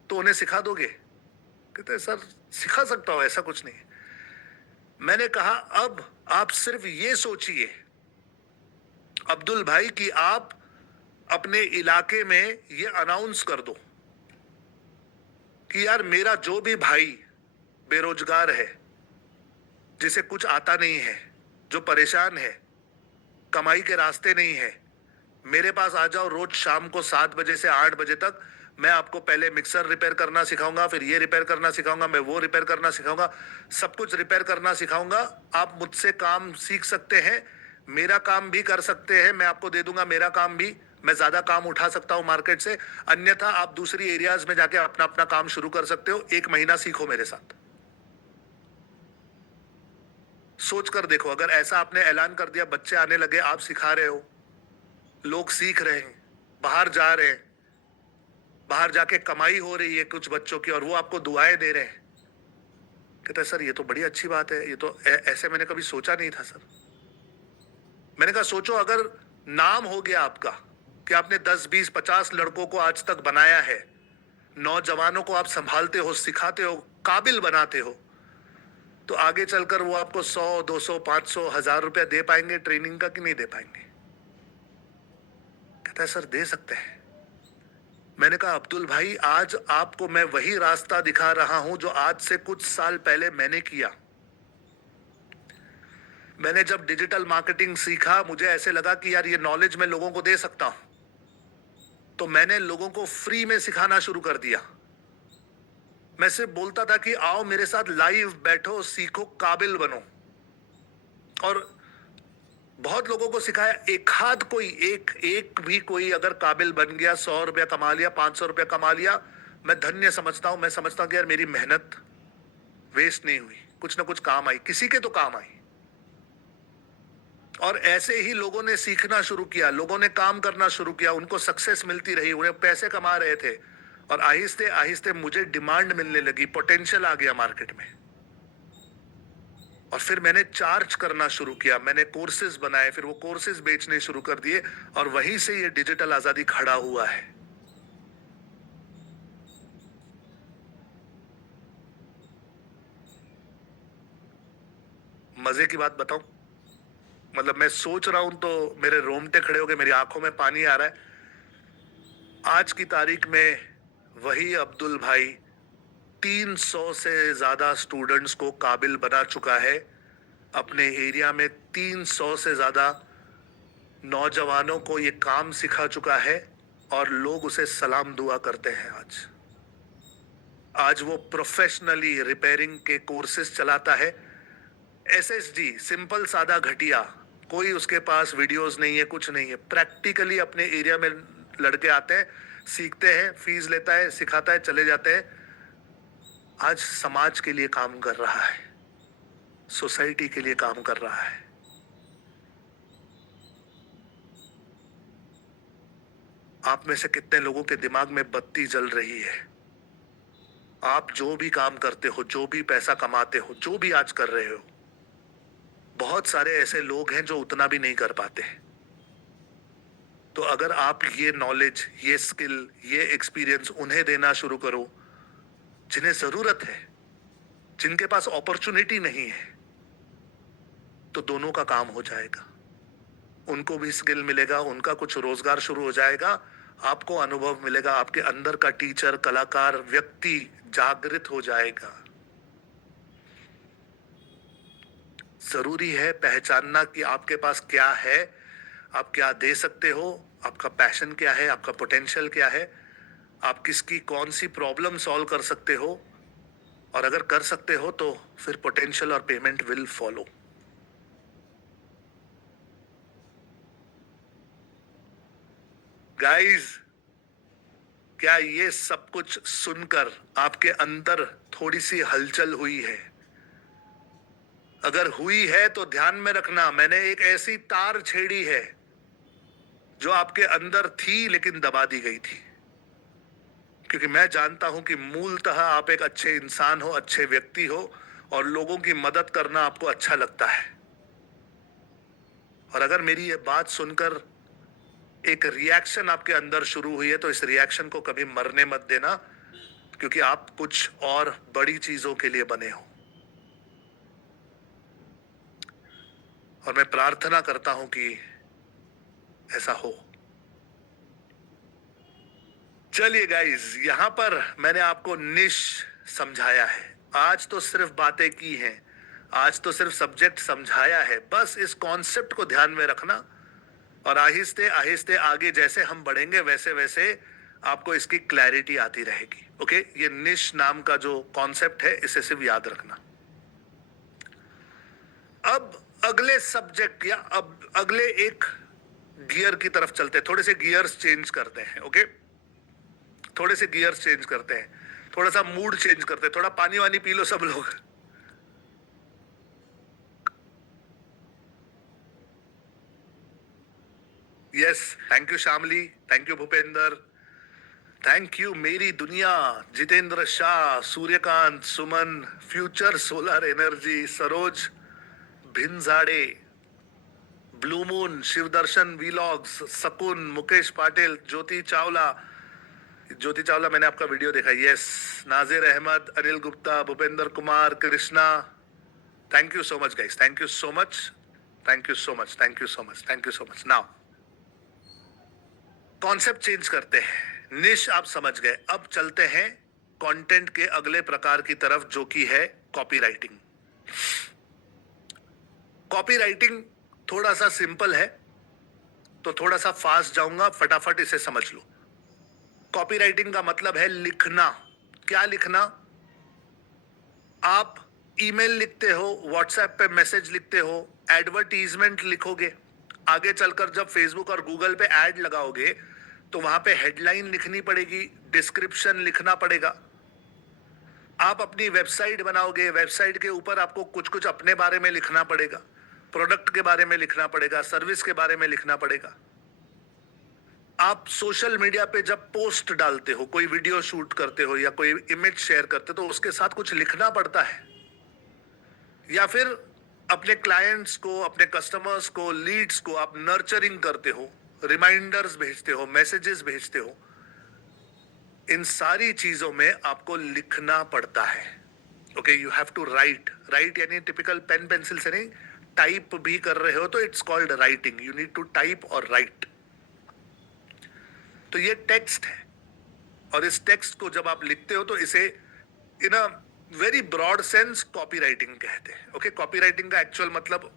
तो उन्हें सिखा दोगे? कहते हैं सर सिखा सकता हूं, ऐसा कुछ नहीं है। मैंने कहा अब आप सिर्फ ये सोचिए अब्दुल भाई कि आप अपने इलाके में ये अनाउंस कर दो कि यार मेरा जो भी भाई बेरोजगार है, जिसे कुछ आता नहीं है, जो परेशान है, कमाई के रास्ते नहीं है, मेरे पास आ जाओ रोज शाम को 7 बजे से 8 बजे तक। मैं आपको पहले मिक्सर रिपेयर करना सिखाऊंगा, फिर ये रिपेयर करना सिखाऊंगा, मैं वो रिपेयर करना सिखाऊंगा, सब कुछ रिपेयर करना सिखाऊंगा। आप मुझसे काम सीख सकते हैं, मेरा काम भी कर सकते हैं, मैं आपको दे दूंगा मेरा काम भी, मैं ज्यादा काम उठा सकता हूं मार्केट से। अन्यथा आप दूसरी एरियाज में जाके अपना अपना काम शुरू कर सकते हो, 1 महीना सीखो मेरे साथ। सोच कर देखो, अगर ऐसा आपने ऐलान कर दिया, बच्चे आने लगे, आप सिखा रहे हो, लोग सीख रहे हैं, बाहर जा रहे हैं, बाहर जाके कमाई हो रही है कुछ बच्चों की और वो आपको दुआएं दे रहे हैं। कहता है सर ये तो बड़ी अच्छी बात है, ये तो ऐसे मैंने कभी सोचा नहीं था सर। मैंने कहा सोचो अगर नाम हो गया आपका कि आपने 10-20-50 लड़कों को आज तक बनाया है, नौजवानों को आप संभालते हो, सिखाते हो, काबिल बनाते हो, तो आगे चलकर वो आपको 100, 200, 500, 1000 रुपया दे पाएंगे ट्रेनिंग का कि नहीं दे पाएंगे? कहता है सर दे सकते हैं। मैंने कहा अब्दुल भाई आज आपको मैं वही रास्ता दिखा रहा हूं जो आज से कुछ साल पहले मैंने किया। मैंने जब डिजिटल मार्केटिंग सीखा, मुझे ऐसे लगा कि यार ये नॉलेज मैं लोगों को दे सकता हूं, तो मैंने लोगों को फ्री में सिखाना शुरू कर दिया। मैं सिर्फ बोलता था कि आओ मेरे साथ लाइव बैठो, सीखो, काबिल बनो। और बहुत लोगों को सिखाया, एक हाथ कोई, एक भी कोई अगर काबिल बन गया, 100 रुपया कमा लिया, 500 रुपया कमा लिया, मैं धन्य समझता हूं। मैं समझता हूं कि यार मेरी मेहनत वेस्ट नहीं हुई, कुछ ना कुछ काम आई, किसी के तो काम आई। और ऐसे ही लोगों ने सीखना शुरू किया, लोगों ने काम करना शुरू किया, उनको सक्सेस मिलती रही, उन्हें पैसे कमा रहे थे, और आहिस्ते आहिस्ते मुझे डिमांड मिलने लगी, पोटेंशियल आ गया मार्केट में। और फिर मैंने चार्ज करना शुरू किया, मैंने कोर्सेज बनाए, फिर वो कोर्सेज बेचने शुरू कर दिए, और वहीं से ये डिजिटल आजादी खड़ा हुआ है। मजे की बात बताऊं, मतलब मैं सोच रहा हूं तो मेरे रोंगटे खड़े हो गए, मेरी आंखों में पानी आ रहा है। आज की तारीख में वही अब्दुल भाई 300 से ज्यादा स्टूडेंट्स को काबिल बना चुका है अपने एरिया में, 300 से ज्यादा नौजवानों को ये काम सिखा चुका है, और लोग उसे सलाम दुआ करते हैं। आज वो प्रोफेशनली रिपेयरिंग के कोर्सेज चलाता है, एसएसडी, सिंपल सादा घटिया, कोई उसके पास वीडियोस नहीं है, कुछ नहीं है, प्रैक्टिकली अपने एरिया में लड़के आते हैं, सीखते हैं, फीस लेता है, सिखाता है, चले जाते हैं। आज समाज के लिए काम कर रहा है, सोसाइटी के लिए काम कर रहा है। आप में से कितने लोगों के दिमाग में बत्ती जल रही है? आप जो भी काम करते हो, जो भी पैसा कमाते हो, जो भी आज कर रहे हो, बहुत सारे ऐसे लोग हैं जो उतना भी नहीं कर पाते। तो अगर आप ये नॉलेज, ये स्किल, ये एक्सपीरियंस उन्हें देना शुरू करो जिन्हें जरूरत है, जिनके पास अपॉर्चुनिटी नहीं है, तो दोनों का काम हो जाएगा। उनको भी स्किल मिलेगा, उनका कुछ रोजगार शुरू हो जाएगा, आपको अनुभव मिलेगा, आपके अंदर का टीचर, कलाकार, व्यक्ति जागृत हो जाएगा। जरूरी है पहचानना कि आपके पास क्या है, आप क्या दे सकते हो, आपका पैशन क्या है, आपका पोटेंशियल क्या है, आप किसकी कौन सी प्रॉब्लम सॉल्व कर सकते हो, और अगर कर सकते हो तो फिर पोटेंशियल और पेमेंट विल फॉलो। गाइस, क्या ये सब कुछ सुनकर आपके अंदर थोड़ी सी हलचल हुई है? अगर हुई है तो ध्यान में रखना, मैंने एक ऐसी तार छेड़ी है जो आपके अंदर थी लेकिन दबा दी गई थी, क्योंकि मैं जानता हूं कि मूलतः आप एक अच्छे इंसान हो, अच्छे व्यक्ति हो, और लोगों की मदद करना आपको अच्छा लगता है। और अगर मेरी ये बात सुनकर एक रिएक्शन आपके अंदर शुरू हुई है तो इस रिएक्शन को कभी मरने मत देना, क्योंकि आप कुछ और बड़ी चीजों के लिए बने हो। और मैं प्रार्थना करता हूं कि ऐसा हो। चलिए गाइस, यहां पर मैंने आपको निश समझाया है। आज तो सिर्फ बातें की हैं, आज तो सिर्फ सब्जेक्ट समझाया है। बस इस कॉन्सेप्ट को ध्यान में रखना, और आहिस्ते आहिस्ते आगे जैसे हम बढ़ेंगे वैसे वैसे आपको इसकी क्लैरिटी आती रहेगी। ओके, ये निश नाम का जो कॉन्सेप्ट है इसे सिर्फ याद रखना। अब अगले सब्जेक्ट या अब अगले एक गियर की तरफ चलते हैं। थोड़े से गियर्स चेंज करते हैं। ओके, थोड़े से गियर्स चेंज करते हैं, थोड़ा सा मूड चेंज करते हैं। थोड़ा पानी वानी पी लो सब लोग। Yes, thank you Shamli, thank you Bhupendra, thank you मेरी दुनिया, Jitendra Shah, Suryakant, Suman, future solar energy, Saroj Bhinjade, blue moon, Shivdarshan vlogs, Sakun, Mukesh Patil, Jyoti Chawla. Jyoti Chawla, मैंने आपका वीडियो देखा। Yes, Nazir Ahmad, Anil Gupta, Bhupendra Kumar, Krishna, thank you so much guys, thank you so much, thank you so much, thank you so much, thank you so much. Now concept change करते हैं। निश आप समझ गए, अब चलते हैं कंटेंट के अगले प्रकार की तरफ, जो कि है कॉपीराइटिंग। कॉपीराइटिंग थोड़ा सा सिंपल है, तो थोड़ा सा फास्ट जाऊंगा, फटाफट इसे समझ लो। कॉपीराइटिंग का मतलब है लिखना। क्या लिखना? आप ईमेल लिखते हो, व्हाट्सएप पे मैसेज लिखते हो, एडवर्टीजमेंट लिखोगे, आगे चलकर जब फेसबुक और गूगल पे ऐड लगाओगे तो वहां पे हेडलाइन लिखनी पड़ेगी, डिस्क्रिप्शन लिखना पड़ेगा। आप अपनी वेबसाइट बनाओगे, वेबसाइट के ऊपर आपको कुछ कुछ अपने बारे में लिखना पड़ेगा, प्रोडक्ट के बारे में लिखना पड़ेगा, सर्विस के बारे में लिखना पड़ेगा। आप सोशल मीडिया पे जब पोस्ट डालते हो, कोई वीडियो शूट करते हो या कोई इमेज शेयर करते हो, तो उसके साथ कुछ लिखना पड़ता है। या फिर अपने क्लाइंट्स को, अपने कस्टमर्स को, लीड्स को आप नर्चरिंग करते हो, रिमाइंडर्स भेजते हो, मैसेजेस भेजते हो। इन सारी चीजों में आपको लिखना पड़ता है। Okay, you have to write. Write यानी टिपिकल पेन पेंसिल से नहीं, टाइप भी कर रहे हो तो it's called writing. You need to type और राइट। तो ये टेक्स्ट है, और इस टेक्स्ट को जब आप लिखते हो तो इसे in a very broad sense copywriting कहते हैं। ओके, कॉपीराइटिंग का एक्चुअल मतलब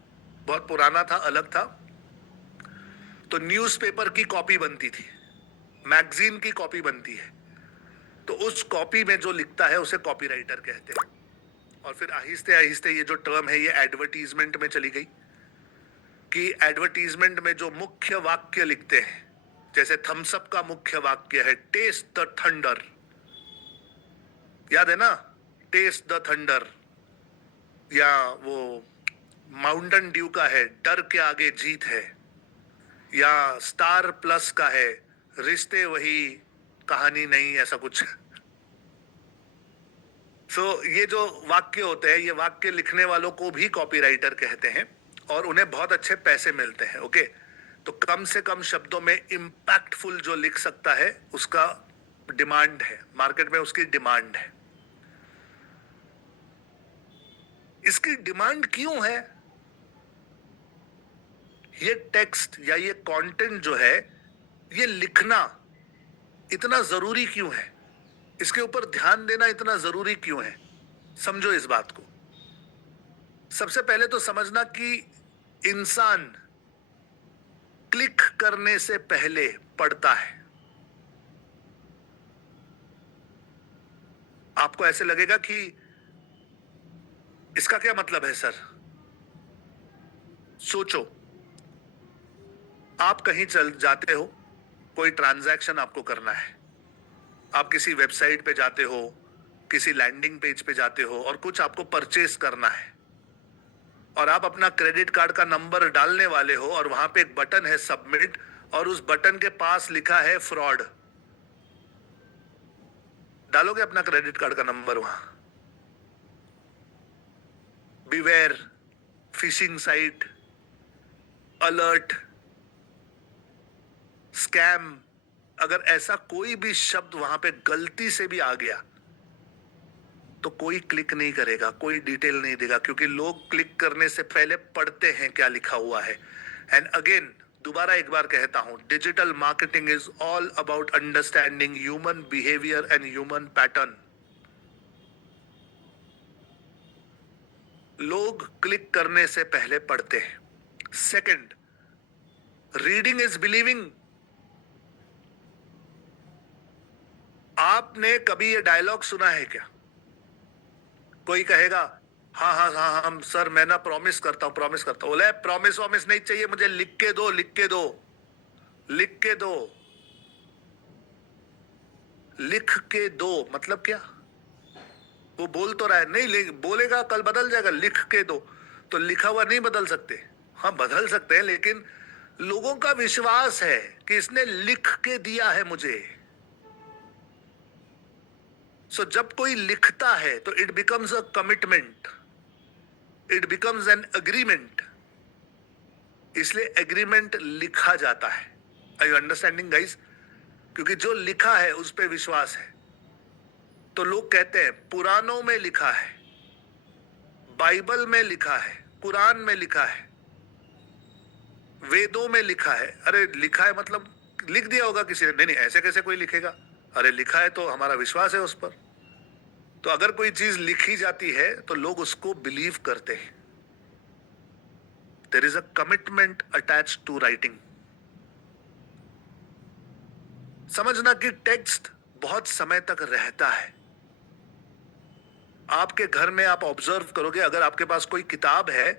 बहुत पुराना था, अलग था। तो न्यूज़पेपर की कॉपी बनती थी, मैगजीन की कॉपी बनती है, तो उस कॉपी में जो लिखता है उसे कॉपीराइटर कहते हैं। और फिर आहिस्ते आहिस्ते ये जो टर्म है ये एडवर्टीजमेंट में चली गई, कि एडवर्टीजमेंट में जो मुख्य वाक्य लिखते हैं, जैसे थम्स अप का मुख्य वाक्य है टेस्ट द थंडर, याद है ना, टेस्ट द थंडर। या वो माउंटेन ड्यू का है डर के आगे जीत है। या स्टार प्लस का है रिश्ते वही कहानी नहीं, ऐसा कुछ। ये जो वाक्य होते हैं, ये वाक्य लिखने वालों को भी कॉपीराइटर कहते हैं, और उन्हें बहुत अच्छे पैसे मिलते हैं। ओके, तो कम से कम शब्दों में इंपैक्टफुल जो लिख सकता है उसका डिमांड है, मार्केट में उसकी डिमांड है। इसकी डिमांड क्यों है? ये टेक्स्ट या ये कंटेंट जो है, ये लिखना इतना जरूरी क्यों है? इसके ऊपर ध्यान देना इतना जरूरी क्यों है? समझो इस बात को। सबसे पहले तो समझना कि इंसान क्लिक करने से पहले पढ़ता है। आपको ऐसे लगेगा कि इसका क्या मतलब है सर? सोचो, आप कहीं चल जाते हो, कोई ट्रांजैक्शन आपको करना है, आप किसी वेबसाइट पे जाते हो, किसी लैंडिंग पेज पे जाते हो और कुछ आपको परचेस करना है और आप अपना क्रेडिट कार्ड का नंबर डालने वाले हो और वहां पे एक बटन है सबमिट और उस बटन के पास लिखा है फ्रॉड। डालोगे अपना क्रेडिट कार्ड का नंबर वहां? Beware, fishing site, alert, scam, अगर ऐसा कोई भी शब्द वहां पे गलती से भी आ गया तो कोई क्लिक नहीं करेगा, कोई डिटेल नहीं देगा, क्योंकि लोग क्लिक करने से पहले पढ़ते हैं क्या लिखा हुआ है। एंड अगेन, दोबारा एक बार कहता हूं, digital marketing is all about understanding human behaviour and human pattern. लोग क्लिक करने से पहले पढ़ते हैं। Second, reading is believing. आपने कभी ये डायलॉग सुना है क्या? कोई कहेगा हाँ हाँ हाँ हम सर मैं ना प्रॉमिस करता हूं, प्रॉमिस करता हूं। बोले प्रॉमिस वॉमिस नहीं चाहिए मुझे, लिख के दो, लिख के दो, लिख के दो। लिख के दो मतलब क्या? वो बोल तो रहा है, नहीं बोलेगा कल बदल जाएगा, लिख के दो। तो लिखा हुआ नहीं बदल सकते? हाँ बदल सकते हैं, लेकिन लोगों का विश्वास है कि इसने लिख के दिया है मुझे। सो जब कोई लिखता है तो it becomes a commitment, it becomes an agreement. इसलिए एग्रीमेंट लिखा जाता है। Are you understanding guys? क्योंकि जो लिखा है उस पर विश्वास है। तो लोग कहते हैं पुराणों में लिखा है, बाइबल में लिखा है, कुरान में लिखा है, वेदों में लिखा है। अरे लिखा है मतलब लिख दिया होगा किसी ने? नहीं नहीं, ऐसे कैसे कोई लिखेगा? अरे लिखा है तो हमारा विश्वास है उस पर। तो अगर कोई चीज लिखी जाती है तो लोग उसको बिलीव करते हैं। There is a commitment attached to writing. समझना कि टेक्स्ट बहुत समय तक रहता है। आपके घर में आप ऑब्जर्व करोगे, अगर आपके पास कोई किताब है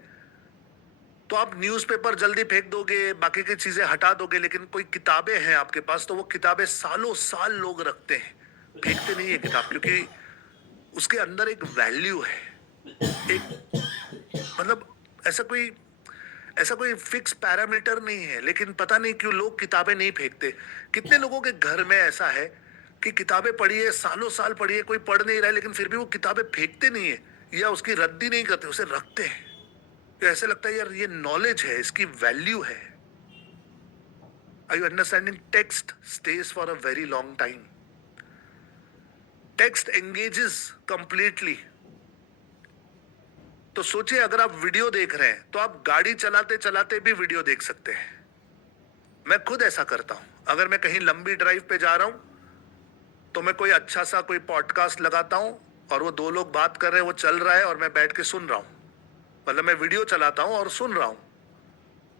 तो आप न्यूज़पेपर जल्दी फेंक दोगे, बाकी की चीजें हटा दोगे, लेकिन कोई किताबें हैं आपके पास तो वो किताबें सालों साल लोग रखते हैं, फेंकते नहीं है किताब, क्योंकि उसके अंदर एक वैल्यू है। एक मतलब ऐसा कोई फिक्स पैरामीटर नहीं है, लेकिन पता नहीं क्यों लोग किताबें नहीं फेंकते। कितने लोगों के घर में ऐसा है कि किताबें पढ़ी है, सालों साल पढ़ी है, कोई पढ़ नहीं रहा है, लेकिन फिर भी वो किताबें फेंकते नहीं है या उसकी रद्दी नहीं करते, उसे रखते हैं। तो ऐसे लगता है यार ये नॉलेज है, इसकी वैल्यू है। Are you understanding? Text stays for a very long time. Text engages completely. तो सोचिए, अगर आप वीडियो देख रहे हैं तो आप गाड़ी चलाते चलाते भी वीडियो देख सकते हैं। मैं खुद ऐसा करता हूं। अगर मैं कहीं लंबी ड्राइव पे जा रहा हूं तो मैं कोई अच्छा सा कोई पॉडकास्ट लगाता हूं और वो दो लोग बात कर रहे हैं, वो चल रहा है और मैं बैठ के सुन रहा हूं। मतलब मैं वीडियो चलाता हूं और सुन रहा हूं,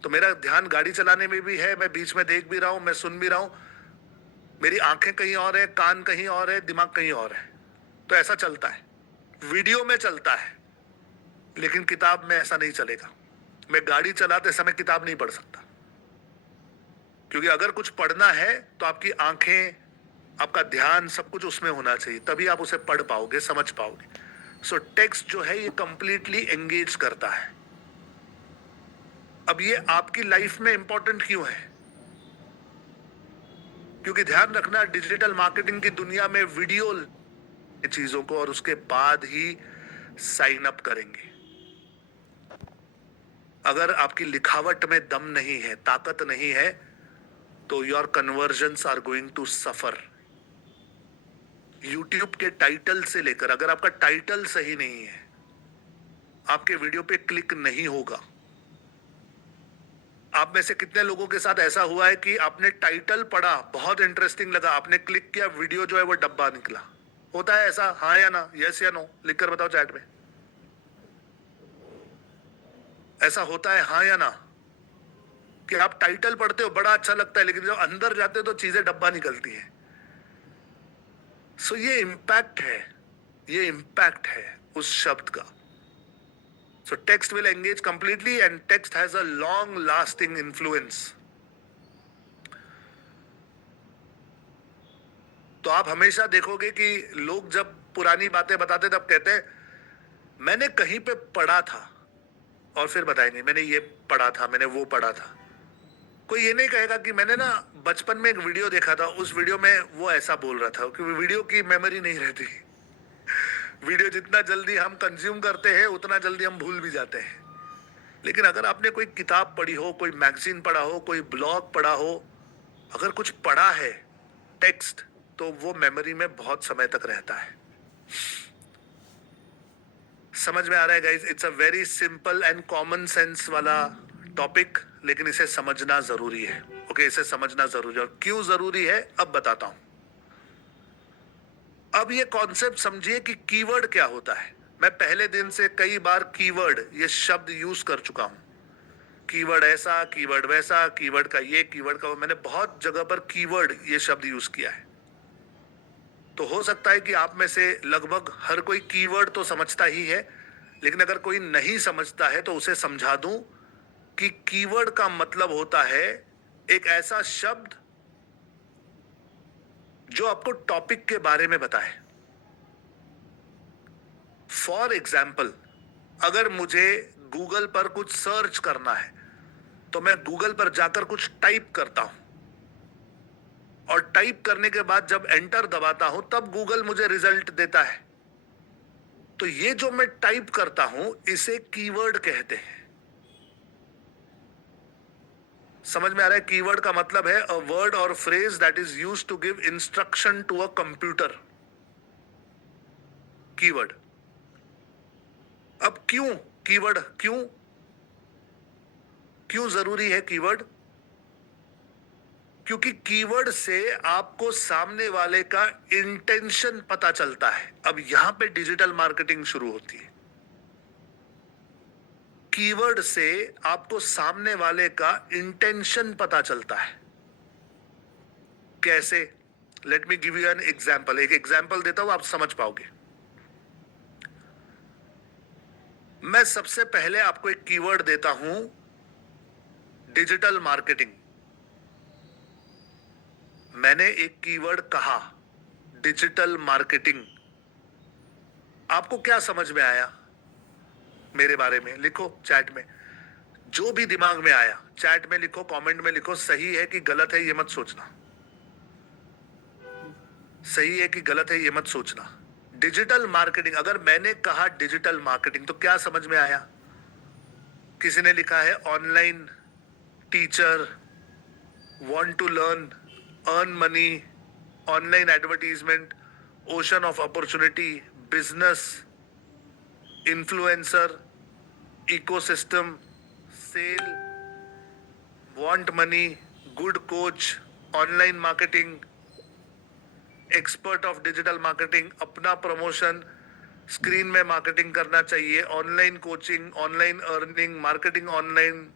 तो मेरा ध्यान गाड़ी चलाने में भी है, मैं बीच में देख भी रहा हूं, मैं सुन भी रहा हूं। मेरी आंखें कहीं और है, कान कहीं और है, दिमाग कहीं और है। तो ऐसा चलता है, वीडियो में चलता है, लेकिन किताब में ऐसा नहीं चलेगा। मैं गाड़ी चलाते समय किताब नहीं पढ़ सकता, क्योंकि अगर कुछ पढ़ना है तो आपकी आंखें, आपका ध्यान, सब कुछ उसमें होना चाहिए, तभी आप उसे पढ़ पाओगे, समझ पाओगे। सो टेक्स्ट जो है ये कंप्लीटली एंगेज करता है। अब ये आपकी लाइफ में इंपॉर्टेंट क्यों है? क्योंकि ध्यान रखना, डिजिटल मार्केटिंग की दुनिया में वीडियो चीजों को और उसके बाद ही साइन अप करेंगे। अगर आपकी लिखावट में दम नहीं है, ताकत नहीं है, तो your conversions are going to suffer. YouTube के टाइटल से लेकर, अगर आपका टाइटल सही नहीं है, आपके वीडियो पे क्लिक नहीं होगा। आप में से कितने लोगों के साथ ऐसा हुआ है कि आपने टाइटल पढ़ा, बहुत इंटरेस्टिंग लगा, आपने क्लिक किया, वीडियो जो है वो डब्बा निकला? होता है ऐसा? हाँ या ना, यस या नो, लिखकर बताओ चैट में। ऐसा होता है हाँ या ना? कि आप टाइटल पढ़ते हो, बड़ा अच्छा लगता है, लेकिन जब अंदर जाते हो तो चीजें डब्बा निकलती है। सो ये इंपैक्ट है, ये इंपैक्ट है उस शब्द का। सो text will engage completely and text has a long lasting influence. तो आप हमेशा देखोगे कि लोग जब पुरानी बातें बताते तब कहते हैं मैंने कहीं पे पढ़ा था, और फिर बताएंगे मैंने ये पढ़ा था, मैंने वो पढ़ा था। कोई ये नहीं कहेगा कि मैंने ना बचपन में एक वीडियो देखा था, उस वीडियो में वो ऐसा बोल रहा था, क्योंकि वीडियो की मेमोरी नहीं रहती। वीडियो जितना जल्दी हम कंज्यूम करते हैं उतना जल्दी हम भूल भी जाते हैं। लेकिन अगर आपने कोई किताब पढ़ी हो, कोई मैगजीन पढ़ा हो, कोई ब्लॉग पढ़ा हो, अगर कुछ पढ़ा है टेक्स्ट, तो वो मेमोरी में बहुत समय तक रहता है। समझ में आ रहा है guys? It's a very simple and common sense वाला टॉपिक, लेकिन इसे समझना जरूरी है। ओके, इसे समझना जरूरी है। और क्यों जरूरी है अब बताता हूं। अब ये कॉन्सेप्ट समझिए कि कीवर्ड क्या होता है। मैं पहले दिन से कई बार कीवर्ड, ये शब्द यूज कर चुका हूं। कीवर्ड ऐसा, कीवर्ड वैसा, कीवर्ड का ये, कीवर्ड का वो, मैंने बहुत जगह पर कीवर्ड ये शब्द यूज किया है। तो हो सकता है कि आप में से लगभग हर कोई कीवर्ड तो समझता ही है, लेकिन अगर कोई नहीं समझता है तो उसे समझा दूं कि कीवर्ड का मतलब होता है एक ऐसा शब्द जो आपको टॉपिक के बारे में बताए। फॉर एग्जाम्पल, अगर मुझे गूगल पर कुछ सर्च करना है तो मैं गूगल पर जाकर कुछ टाइप करता हूं, और टाइप करने के बाद जब एंटर दबाता हूं तब गूगल मुझे रिजल्ट देता है। तो ये जो मैं टाइप करता हूं इसे कीवर्ड कहते हैं। समझ में आ रहा है? कीवर्ड का मतलब है अ वर्ड और phrase that is used to give instruction to a computer. Keyword. अब क्यों कीवर्ड, क्यों क्यों जरूरी है कीवर्ड? क्योंकि कीवर्ड से आपको सामने वाले का इंटेंशन पता चलता है। अब यहां पे डिजिटल मार्केटिंग शुरू होती है। कीवर्ड से आपको सामने वाले का इंटेंशन पता चलता है। कैसे? Let me give you an example. एक एग्जाम्पल देता हूं, आप समझ पाओगे। मैं सबसे पहले आपको एक कीवर्ड देता हूं, डिजिटल मार्केटिंग। मैंने एक कीवर्ड कहा, डिजिटल मार्केटिंग। आपको क्या समझ में आया मेरे बारे में? लिखो चैट में, जो भी दिमाग में आया चैट में लिखो, कमेंट में लिखो। सही है कि गलत है ये मत सोचना, सही है कि गलत है ये मत सोचना। डिजिटल मार्केटिंग, अगर मैंने कहा डिजिटल मार्केटिंग तो क्या समझ में आया? किसी ने लिखा है online teacher, want to learn, earn money, online advertisement, ocean of opportunity, business, influencer, ecosystem, sell, want money, good coach, online marketing, expert of digital marketing, अपना प्रमोशन, स्क्रीन में मार्केटिंग करना चाहिए, online coaching, online earning, marketing online,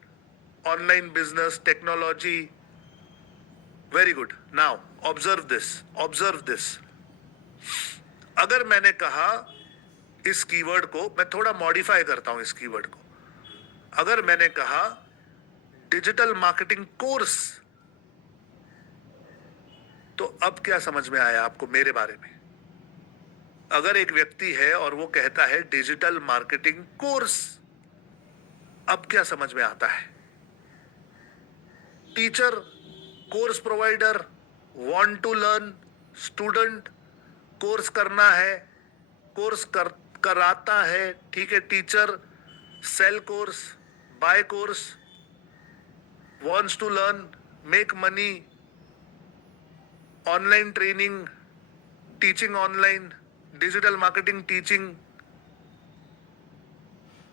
online business, technology. Very good. Now observe this, observe this. अगर मैंने कहा इस keyword को, मैं थोड़ा मॉडिफाई करता हूं इस कीवर्ड को। अगर मैंने कहा डिजिटल मार्केटिंग कोर्स, तो अब क्या समझ में आया आपको मेरे बारे में? अगर एक व्यक्ति है और वो कहता है डिजिटल मार्केटिंग कोर्स, अब क्या समझ में आता है? Teacher, course provider, want to learn, student, course करना है, कोर्स कराता है, ठीक है। Teacher, sell course, buy course, wants to learn, make money, online training, teaching online, digital marketing teaching.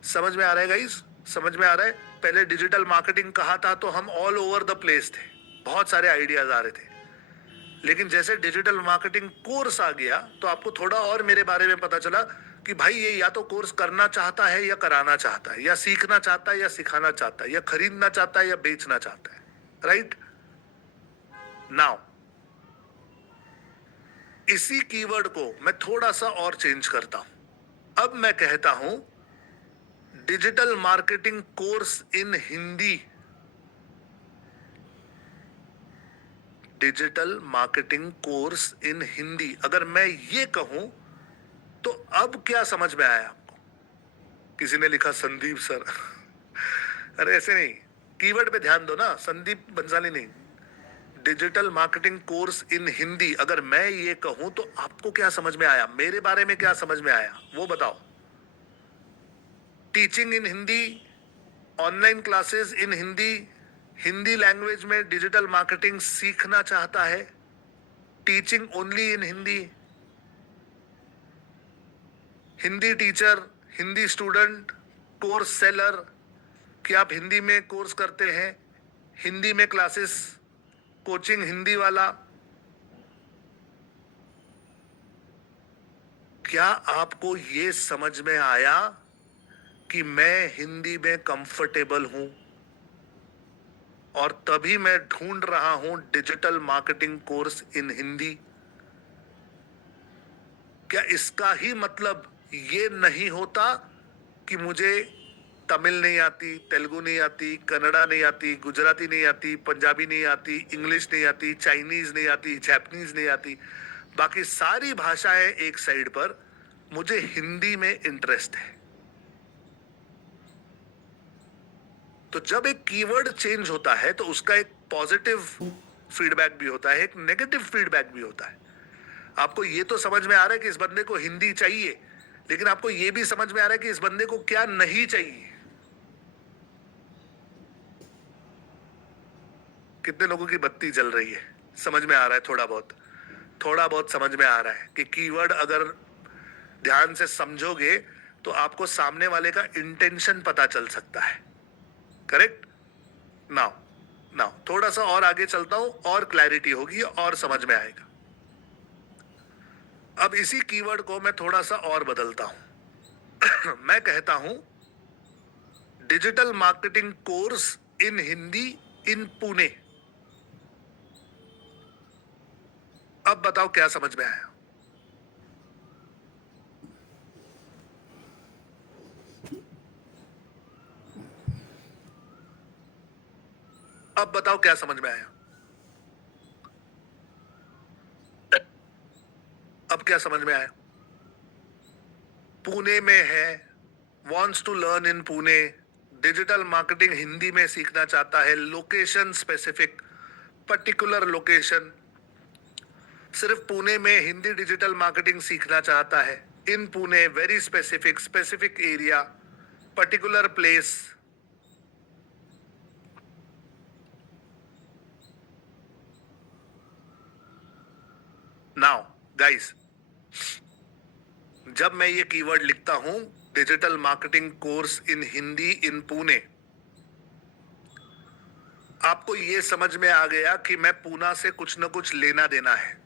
समझ में आ रहा है गाइस? समझ में आ रहा है? पहले डिजिटल मार्केटिंग कहा था तो हम ऑल ओवर द प्लेस थे, बहुत सारे आइडियाज आ रहे थे। लेकिन जैसे डिजिटल मार्केटिंग कोर्स आ गया तो आपको थोड़ा और मेरे बारे में पता चला कि भाई ये या तो कोर्स करना चाहता है या कराना चाहता है, या सीखना चाहता है या सिखाना चाहता है, या खरीदना चाहता है या बेचना चाहता है। राइट? नाउ इसी कीवर्ड को मैं थोड़ा सा और चेंज करता हूं। अब मैं कहता हूं digital marketing course in Hindi, digital marketing course in Hindi, अगर मैं ये कहूं तो अब क्या समझ में आया आपको? किसी ने लिखा संदीप सर। अरे ऐसे नहीं, कीवर्ड पे ध्यान दो ना, संदीप बंसाली नहीं। Digital marketing course in Hindi, अगर मैं ये कहूं तो आपको क्या समझ में आया, मेरे बारे में क्या समझ में आया, वो बताओ। Teaching in Hindi, online classes in Hindi, Hindi language में डिजिटल मार्केटिंग सीखना चाहता है, teaching only in Hindi, Hindi teacher, Hindi student, course seller, कि आप हिंदी में कोर्स करते हैं, हिंदी में क्लासेस, कोचिंग हिंदी वाला। क्या आपको ये समझ में आया कि मैं हिंदी में कंफर्टेबल हूं और तभी मैं ढूंढ रहा हूं digital marketing course in Hindi? क्या इसका ही मतलब ये नहीं होता कि मुझे तमिल नहीं आती, तेलुगु नहीं आती, कन्नड़ा नहीं आती, गुजराती नहीं आती, पंजाबी नहीं आती, इंग्लिश नहीं आती, चाइनीज नहीं आती, जापानीज नहीं आती, बाकी सारी भाषाएं एक साइड पर, मुझे हिंदी में इंटरेस्ट है? तो जब एक कीवर्ड चेंज होता है तो उसका एक पॉजिटिव फीडबैक भी होता है, एक नेगेटिव फीडबैक भी होता है। आपको ये तो समझ में आ रहा है कि इस बंदे को हिंदी चाहिए, लेकिन आपको ये भी समझ में आ रहा है कि इस बंदे को क्या नहीं चाहिए। कितने लोगों की बत्ती जल रही है, समझ में आ रहा है? थोड़ा बहुत समझ में आ रहा है कि कीवर्ड अगर ध्यान से समझोगे तो आपको सामने वाले का इंटेंशन पता चल सकता है। करेक्ट? नाउ नाउ थोड़ा सा और आगे चलता हूं और क्लैरिटी होगी और समझ में आएगा। अब इसी कीवर्ड को मैं थोड़ा सा और बदलता हूं। मैं कहता हूं digital marketing course in Hindi in Pune. अब बताओ क्या समझ में आया? अब बताओ क्या समझ में आया? अब क्या समझ में आया? पुणे में है, wants to learn in Pune, digital marketing Hindi में सीखना चाहता है, लोकेशन स्पेसिफिक, पर्टिकुलर लोकेशन, सिर्फ पुणे में हिंदी डिजिटल मार्केटिंग सीखना चाहता है, in Pune, very specific, specific area, particular place. Now guys, जब मैं ये कीवर्ड लिखता हूं digital marketing course in Hindi in Pune, आपको ये समझ में आ गया कि मैं पूना से कुछ न कुछ लेना देना है।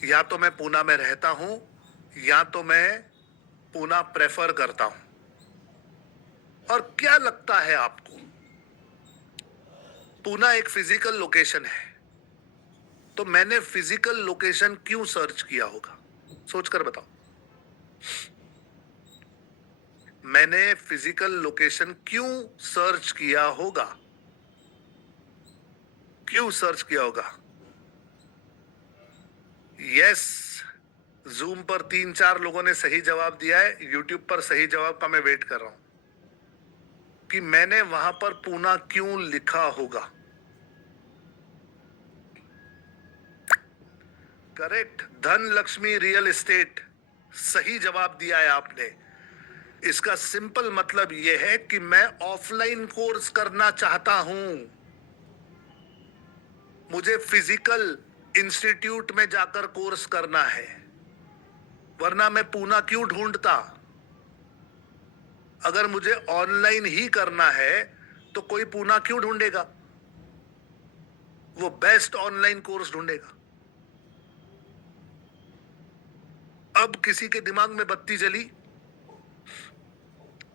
या तो मैं पूना में रहता हूं या तो मैं पूना प्रेफर करता हूं। और क्या लगता है आपको, पूना एक फिजिकल लोकेशन है, तो मैंने फिजिकल लोकेशन क्यों सर्च किया होगा? सोचकर बताओ। मैंने फिजिकल लोकेशन क्यों सर्च किया होगा? क्यों सर्च किया होगा? यस, जूम पर 3-4 लोगों ने सही जवाब दिया है, यूट्यूब पर सही जवाब का मैं वेट कर रहा हूं कि मैंने वहां पर पूना क्यों लिखा होगा। करेक्ट, धन लक्ष्मी रियल एस्टेट, सही जवाब दिया है आपने। इसका सिंपल मतलब यह है कि मैं ऑफलाइन कोर्स करना चाहता हूं, मुझे फिजिकल इंस्टीट्यूट में जाकर कोर्स करना है, वरना मैं पूना क्यों ढूंढता? अगर मुझे ऑनलाइन ही करना है तो कोई पूना क्यों ढूंढेगा? वो बेस्ट ऑनलाइन कोर्स ढूंढेगा। अब किसी के दिमाग में बत्ती जली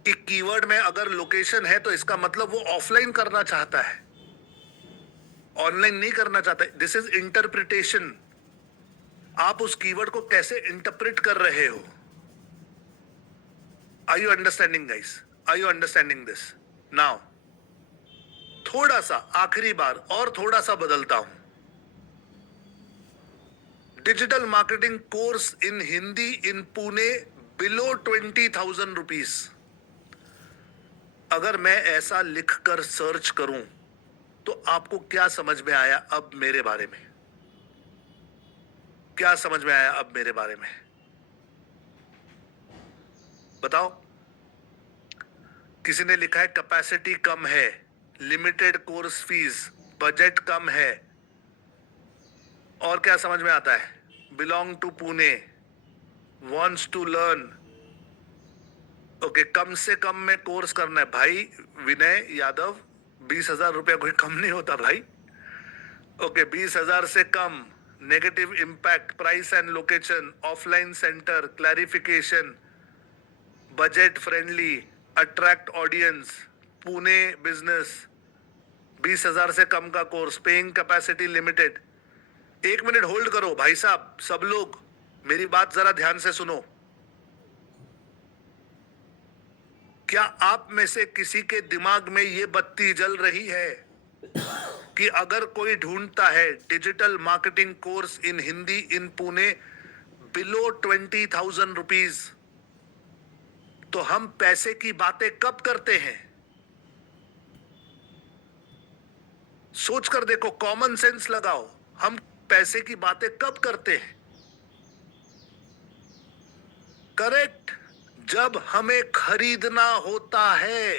कि कीवर्ड में अगर लोकेशन है तो इसका मतलब वो ऑफलाइन करना चाहता है, ऑनलाइन नहीं करना चाहता। This is interpretation. आप उस कीवर्ड को कैसे इंटरप्रेट कर रहे हो? Are you understanding guys? Are you understanding this now? थोड़ा सा आखिरी बार और थोड़ा सा बदलता हूं। Digital marketing course in Hindi in Pune below 20,000 rupees. अगर मैं ऐसा लिखकर सर्च करूं तो आपको क्या समझ में आया अब मेरे बारे में? क्या समझ में आया अब मेरे बारे में? बताओ। किसी ने लिखा है कैपेसिटी कम है, लिमिटेड कोर्स फीस, बजट कम है, और क्या समझ में आता है? Belong to Pune, wants to learn. Okay, कम से कम में कोर्स करना है भाई। विनय यादव, 20,000 रुपया कोई कम नहीं होता भाई। ओके, 20,000 से कम, negative impact, price and location, offline centre, clarification, budget friendly, attract audience, Pune business, 20,000 से कम का course, paying capacity limited. 1 minute hold करो भाई साहब, सब लोग मेरी बात जरा ध्यान से सुनो। क्या आप में से किसी के दिमाग में ये बत्ती जल रही है कि अगर कोई ढूंढता है digital marketing course in Hindi in Pune below 20,000 rupees, तो हम पैसे की बातें कब करते हैं? सोच कर देखो, कॉमन सेंस लगाओ, हम पैसे की बातें कब करते हैं? करेक्ट, जब हमें खरीदना होता है।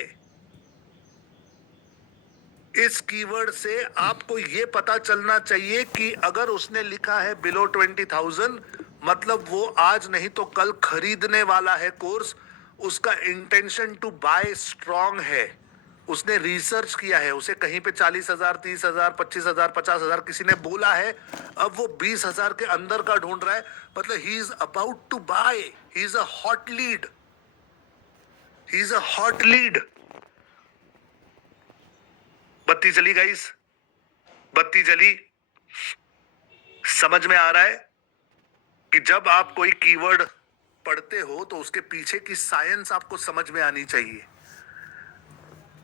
इस कीवर्ड से आपको यह पता चलना चाहिए कि अगर उसने लिखा है बिलो 20,000, मतलब वो आज नहीं तो कल खरीदने वाला है कोर्स। उसका इंटेंशन टू बाय स्ट्रॉन्ग है। उसने रिसर्च किया है, उसे कहीं पे 40,000, 30,000, 25,000, 50,000 किसी ने बोला है, अब वो 20,000 के अंदर का ढूंढ रहा है। मतलब ही is about to buy, he is a hot lead, he is a hot lead. बत्ती जली गाइस, बत्ती जली। समझ में आ रहा है कि जब आप कोई कीवर्ड पढ़ते हो तो उसके पीछे की साइंस आपको समझ में आनी चाहिए।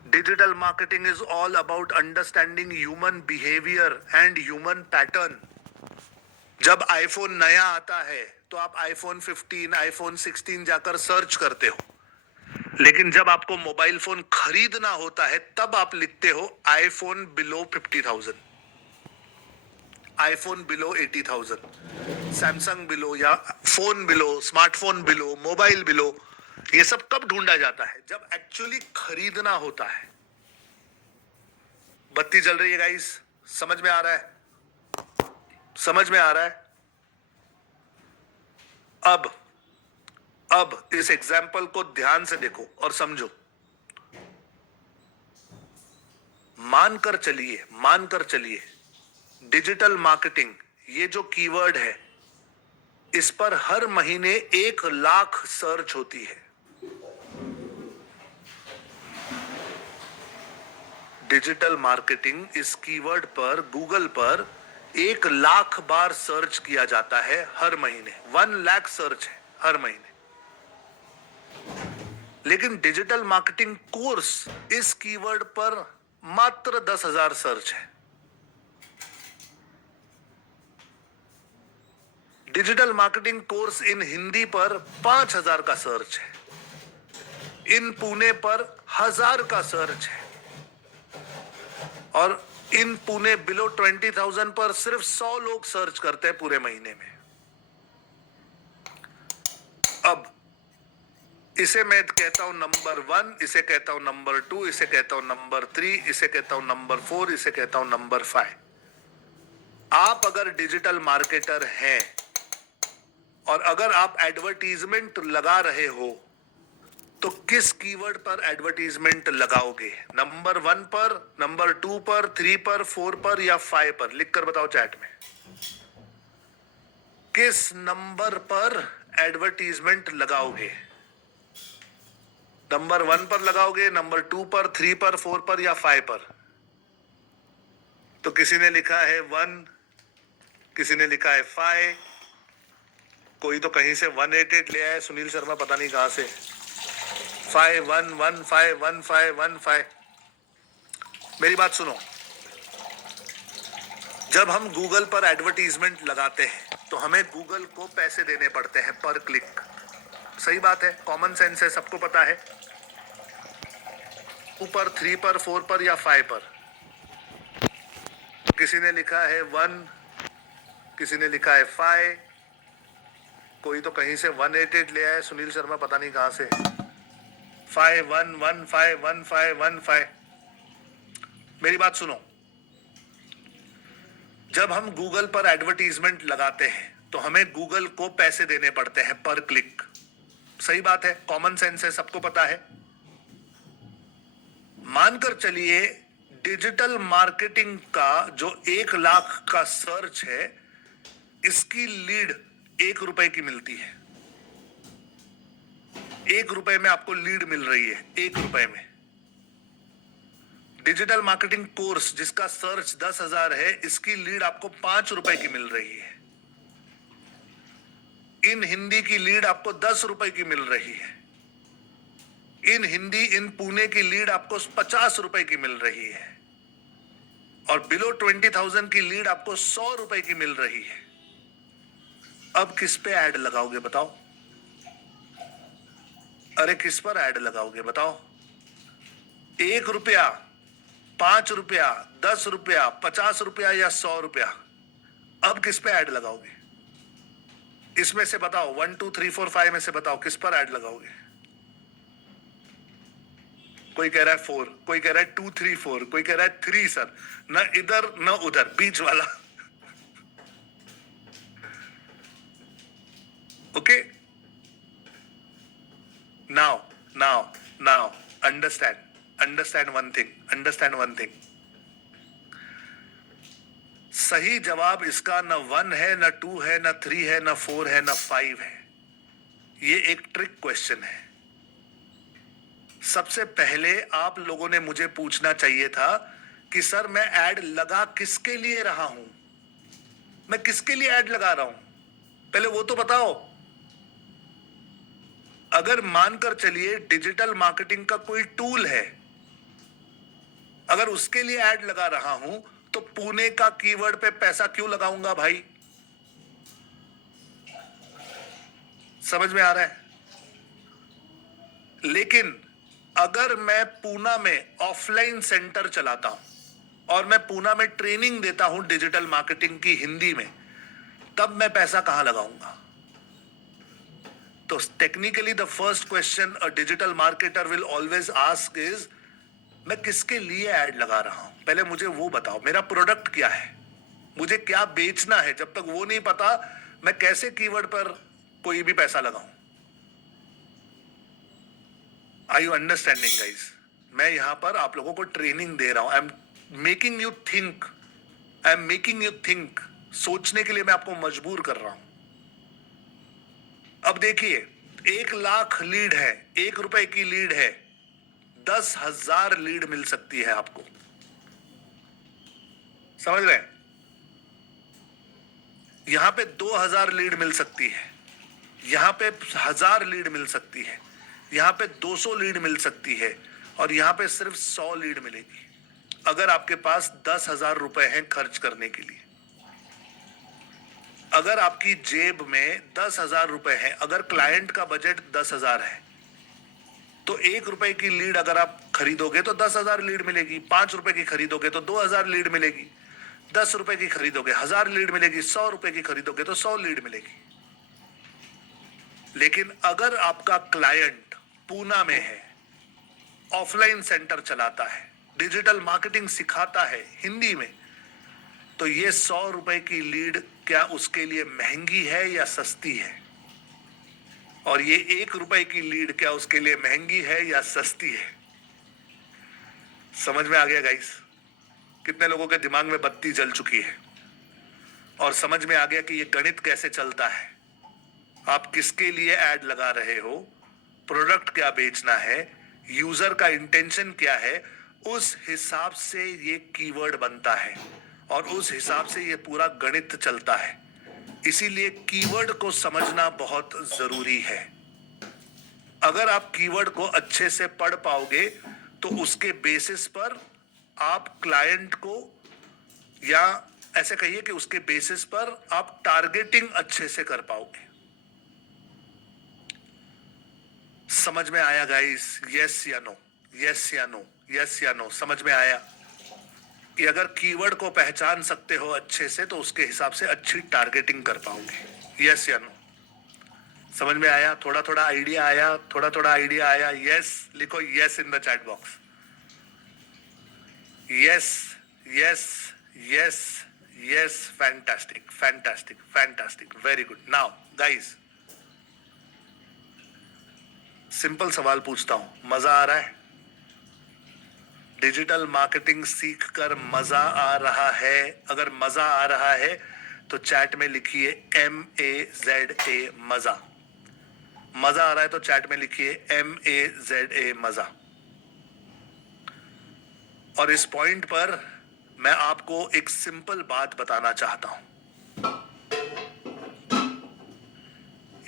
Digital marketing is all about understanding human behaviour and human pattern. जब आईफोन नया आता है तो आप आईफोन 15, आईफोन 16 जाकर सर्च करते हो, लेकिन जब आपको मोबाइल फोन खरीदना होता है तब आप लिखते हो iPhone below 50,000, iPhone below 80,000, Samsung below, या phone below, smartphone below, mobile below. ये सब कब ढूंढा जाता है? जब एक्चुअली खरीदना होता है। बत्ती जल रही है गाइस, समझ में आ रहा है? समझ में आ रहा है? अब इस एग्जाम्पल को ध्यान से देखो और समझो। मानकर चलिए डिजिटल मार्केटिंग ये जो कीवर्ड है, इस पर हर महीने 1,00,000 सर्च होती है। डिजिटल मार्केटिंग इस कीवर्ड पर गूगल पर 1,00,000 बार सर्च किया जाता है हर महीने। 1,00,000 सर्च है हर महीने। लेकिन डिजिटल मार्केटिंग कोर्स इस कीवर्ड पर मात्र 10,000 सर्च है। Digital marketing course in Hindi पर 5,000 का सर्च है। इन पुणे पर 1,000 का सर्च है। और इन पुणे बिलो 20,000 पर सिर्फ 100 लोग सर्च करते हैं पूरे महीने में। अब इसे मैं कहता हूं नंबर 1, इसे कहता हूं नंबर 2, इसे कहता हूं नंबर 3, इसे कहता हूं नंबर 4, इसे कहता हूं नंबर 5। आप अगर डिजिटल मार्केटर हैं और अगर आप एडवर्टीजमेंट लगा रहे हो तो किस कीवर्ड पर एडवर्टीजमेंट लगाओगे? नंबर 1 पर, नंबर 2 पर, 3 पर, 4 पर या 5 पर? लिखकर बताओ चैट में, किस नंबर पर एडवर्टीजमेंट लगाओगे? नंबर 1 पर लगाओगे, नंबर 2 पर, 3 पर, 4 पर या 5 पर? तो किसी ने लिखा है 1, किसी ने लिखा है 5, कोई तो कहीं से 188 ले आया सुनील शर्मा, पता नहीं कहां से। 5 1 1 5 1 5 1 5। मेरी बात सुनो, जब हम गूगल पर एडवर्टीजमेंट लगाते हैं तो हमें गूगल को पैसे देने पड़ते हैं पर क्लिक। सही बात है, कॉमन सेंस है, सबको पता है। 2 पर, 3 पर, 4 पर या 5 पर। किसी ने लिखा है 1, किसी ने लिखा है 5, कोई तो कहीं से 188 ले आया, सुनील शर्मा पता नहीं कहां से। 5 1 1 5 1 5 1 5। मेरी बात सुनो, जब हम गूगल पर एडवर्टीजमेंट लगाते हैं तो हमें गूगल को पैसे देने पड़ते हैं पर क्लिक। सही बात है, कॉमन सेंस है, सबको पता है। मानकर चलिए डिजिटल मार्केटिंग का जो 1 लाख का सर्च है, इसकी लीड 1 रुपए की मिलती है। 1 रुपए में आपको लीड मिल रही है, 1 रुपए में। डिजिटल मार्केटिंग कोर्स जिसका सर्च 10,000 है, इसकी लीड आपको 5 रुपए की मिल रही है। इन हिंदी की लीड आपको 10 रुपए की मिल रही है। इन हिंदी इन पुणे की लीड आपको 50 रुपए की मिल रही है। और बिलो 20,000 की लीड आपको 100 रुपए की मिल रही है। अब किस पे ऐड लगाओगे बताओ? अरे किस पर ऐड लगाओगे बताओ? 1 रुपया, 5 रुपया, 10 रुपया, 50 रुपया या 100 रुपया? अब किस पे ऐड लगाओगे? इसमें से बताओ, 1 2 3 4 5 में से बताओ किस पर ऐड लगाओगे? कोई कह रहा है 4, कोई कह रहा है 2 3 4, कोई कह रहा है 3 सर, न इधर न उधर, बीच वाला। Okay, now understand one thing. सही जवाब इसका न 1 है, न 2 है, न 3 है, न 4 है, न 5 है। ये एक ट्रिक क्वेश्चन है। सबसे पहले आप लोगों ने मुझे पूछना चाहिए था कि सर मैं ऐड लगा किसके लिए रहा हूं, मैं किसके लिए ऐड लगा रहा हूं, पहले वो तो बताओ। अगर मानकर चलिए डिजिटल मार्केटिंग का कोई टूल है, अगर उसके लिए ऐड लगा रहा हूं तो पुणे का कीवर्ड पे पैसा क्यों लगाऊंगा भाई? समझ में आ रहा है? लेकिन अगर मैं पूना में ऑफलाइन सेंटर चलाता हूं और मैं पूना में ट्रेनिंग देता हूं डिजिटल मार्केटिंग की हिंदी में, तब मैं पैसा कहां लगाऊंगा? तो technically the first question a digital marketer will always ask is, मैं किसके लिए ऐड लगा रहा हूं? पहले मुझे वो बताओ, मेरा प्रोडक्ट क्या है, मुझे क्या बेचना है। जब तक वो नहीं पता, मैं कैसे कीवर्ड पर कोई भी पैसा लगाऊं? Are you understanding guys? मैं यहां पर आप लोगों को ट्रेनिंग दे रहा हूं। I am making you think, सोचने के लिए मैं आपको मजबूर कर रहा हूं। अब देखिए, 1 लाख लीड है, 1 रुपए की लीड है, 10,000 लीड मिल सकती है आपको। समझ रहे हैं? यहां पे 2,000 लीड मिल सकती है, यहां पे 1,000 लीड मिल सकती है, यहां पे 200 लीड मिल सकती है, और यहां पे सिर्फ 100 लीड मिलेगी अगर आपके पास 10,000 रुपए हैं खर्च करने के लिए। अगर आपकी जेब में 10,000 रुपए है, अगर क्लाइंट का बजट 10,000 है, तो 1 रुपए की लीड अगर आप खरीदोगे तो 10,000 लीड मिलेगी। 5 रुपए की खरीदोगे तो 2,000 लीड मिलेगी। 10 रुपए की खरीदोगे 1,000 लीड मिलेगी। 100 रुपए की खरीदोगे तो 100 लीड मिलेगी। लेकिन अगर आपका क्लाइंट पूना में है, ऑफलाइन सेंटर चलाता है, डिजिटल मार्केटिंग सिखाता है हिंदी में, तो ये 100 रुपए की लीड क्या उसके लिए महंगी है या सस्ती है? और ये 1 रुपए की लीड क्या उसके लिए महंगी है या सस्ती है? समझ में आ गया गाइस? कितने लोगों के दिमाग में बत्ती जल चुकी है और समझ में आ गया कि ये गणित कैसे चलता है? आप किसके लिए ऐड लगा रहे हो, प्रोडक्ट क्या बेचना है, यूजर का इंटेंशन क्या है, उस हिसाब से ये कीवर्ड बनता है और उस हिसाब से ये पूरा गणित चलता है। इसीलिए कीवर्ड को समझना बहुत जरूरी है। अगर आप कीवर्ड को अच्छे से पढ़ पाओगे तो उसके बेसिस पर आप क्लाइंट को, या ऐसे कहिए कि उसके बेसिस पर आप टारगेटिंग अच्छे से कर पाओगे। समझ में आया गाइस? यस या नो? यस या नो? यस या नो? समझ में आया कि अगर कीवर्ड को पहचान सकते हो अच्छे से तो उसके हिसाब से अच्छी टारगेटिंग कर पाओगे। यस या नो? समझ में आया? थोड़ा थोड़ा आइडिया आया? थोड़ा थोड़ा आइडिया आया? यस लिखो, yes in the chat box. Yes, yes, yes, yes. Fantastic, fantastic, fantastic, very good. Now guys, simple सवाल पूछता हूं, मजा आ रहा है? डिजिटल मार्केटिंग सीखकर मजा आ रहा है? अगर मजा आ रहा है तो चैट में लिखिए MAZA, मजा। मजा आ रहा है तो चैट में लिखिए MAZA, मजा। और इस पॉइंट पर मैं आपको एक सिंपल बात बताना चाहता हूं।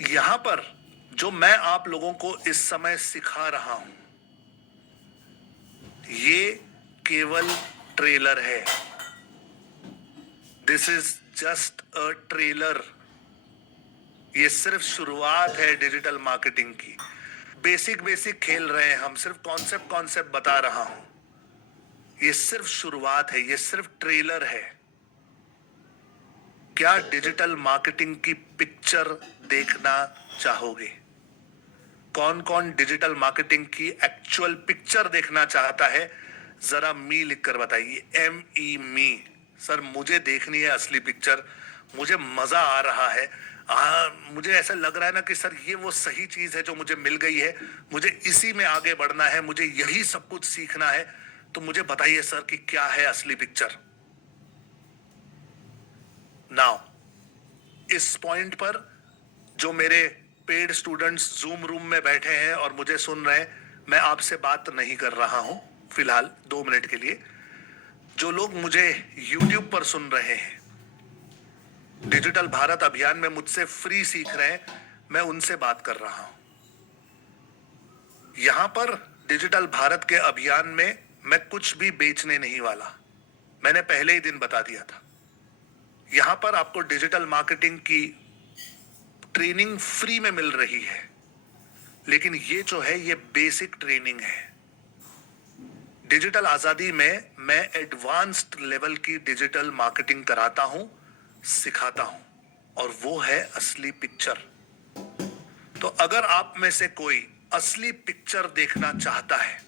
यहां पर जो मैं आप लोगों को इस समय सिखा रहा हूं, ये केवल ट्रेलर है। This is just a trailer. ये सिर्फ शुरुआत है डिजिटल मार्केटिंग की। बेसिक बेसिक खेल रहे हैं हम, सिर्फ कॉन्सेप्ट बता रहा हूं। ये सिर्फ शुरुआत है, ये सिर्फ ट्रेलर है। क्या डिजिटल मार्केटिंग की पिक्चर देखना चाहोगे? कौन कौन डिजिटल मार्केटिंग की एक्चुअल पिक्चर देखना चाहता है? जरा मी लिखकर बताइए, ME। सर मुझे देखनी है असली पिक्चर, मुझे मजा आ रहा है। मुझे ऐसा लग रहा है ना कि सर ये वो सही चीज है जो मुझे मिल गई है, मुझे इसी में आगे बढ़ना है, मुझे यही सब कुछ सीखना है। तो मुझे बताइए सर कि क्या है असली पिक्चर। नाउ इस पॉइंट पर जो मेरे पेड स्टूडेंट्स जूम रूम में बैठे हैं और मुझे सुन रहे हैं, मैं आपसे बात नहीं कर रहा हूं फिलहाल 2 मिनट के लिए। जो लोग मुझे YouTube पर सुन रहे हैं, डिजिटल भारत अभियान में मुझसे फ्री सीख रहे हैं, मैं उनसे बात कर रहा हूं। यहां पर डिजिटल भारत के अभियान में मैं कुछ भी बेचने नहीं वाला, मैंने पहले ही दिन बता दिया था। यहां पर आपको डिजिटल मार्केटिंग की ट्रेनिंग फ्री में मिल रही है, लेकिन ये जो है ये बेसिक ट्रेनिंग है। डिजिटल आजादी में मैं एडवांस्ड लेवल की डिजिटल मार्केटिंग कराता हूं, सिखाता हूं, और वो है असली पिक्चर। तो अगर आप में से कोई असली पिक्चर देखना चाहता है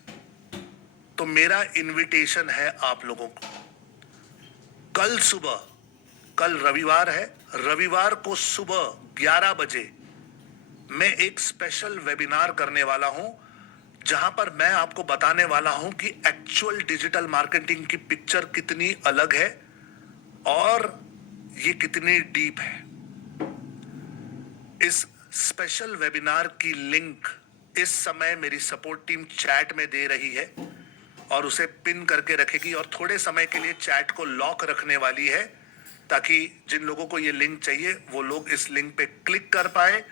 तो मेरा इनविटेशन है आप लोगों को, कल सुबह, कल रविवार है, रविवार को सुबह 11 बजे मैं एक स्पेशल वेबिनार करने वाला हूं, जहां पर मैं आपको बताने वाला हूं कि एक्चुअल डिजिटल मार्केटिंग की पिक्चर कितनी अलग है और ये कितनी डीप है। इस स्पेशल वेबिनार की लिंक इस समय मेरी सपोर्ट टीम चैट में दे रही है और उसे पिन करके रखेगी, और थोड़े समय के लिए चैट को लॉक रखने वाली है, ताकि जिन लोगों को ये लिंक चाहिए वो लोग इस लिंक पे क्लिक कर पाए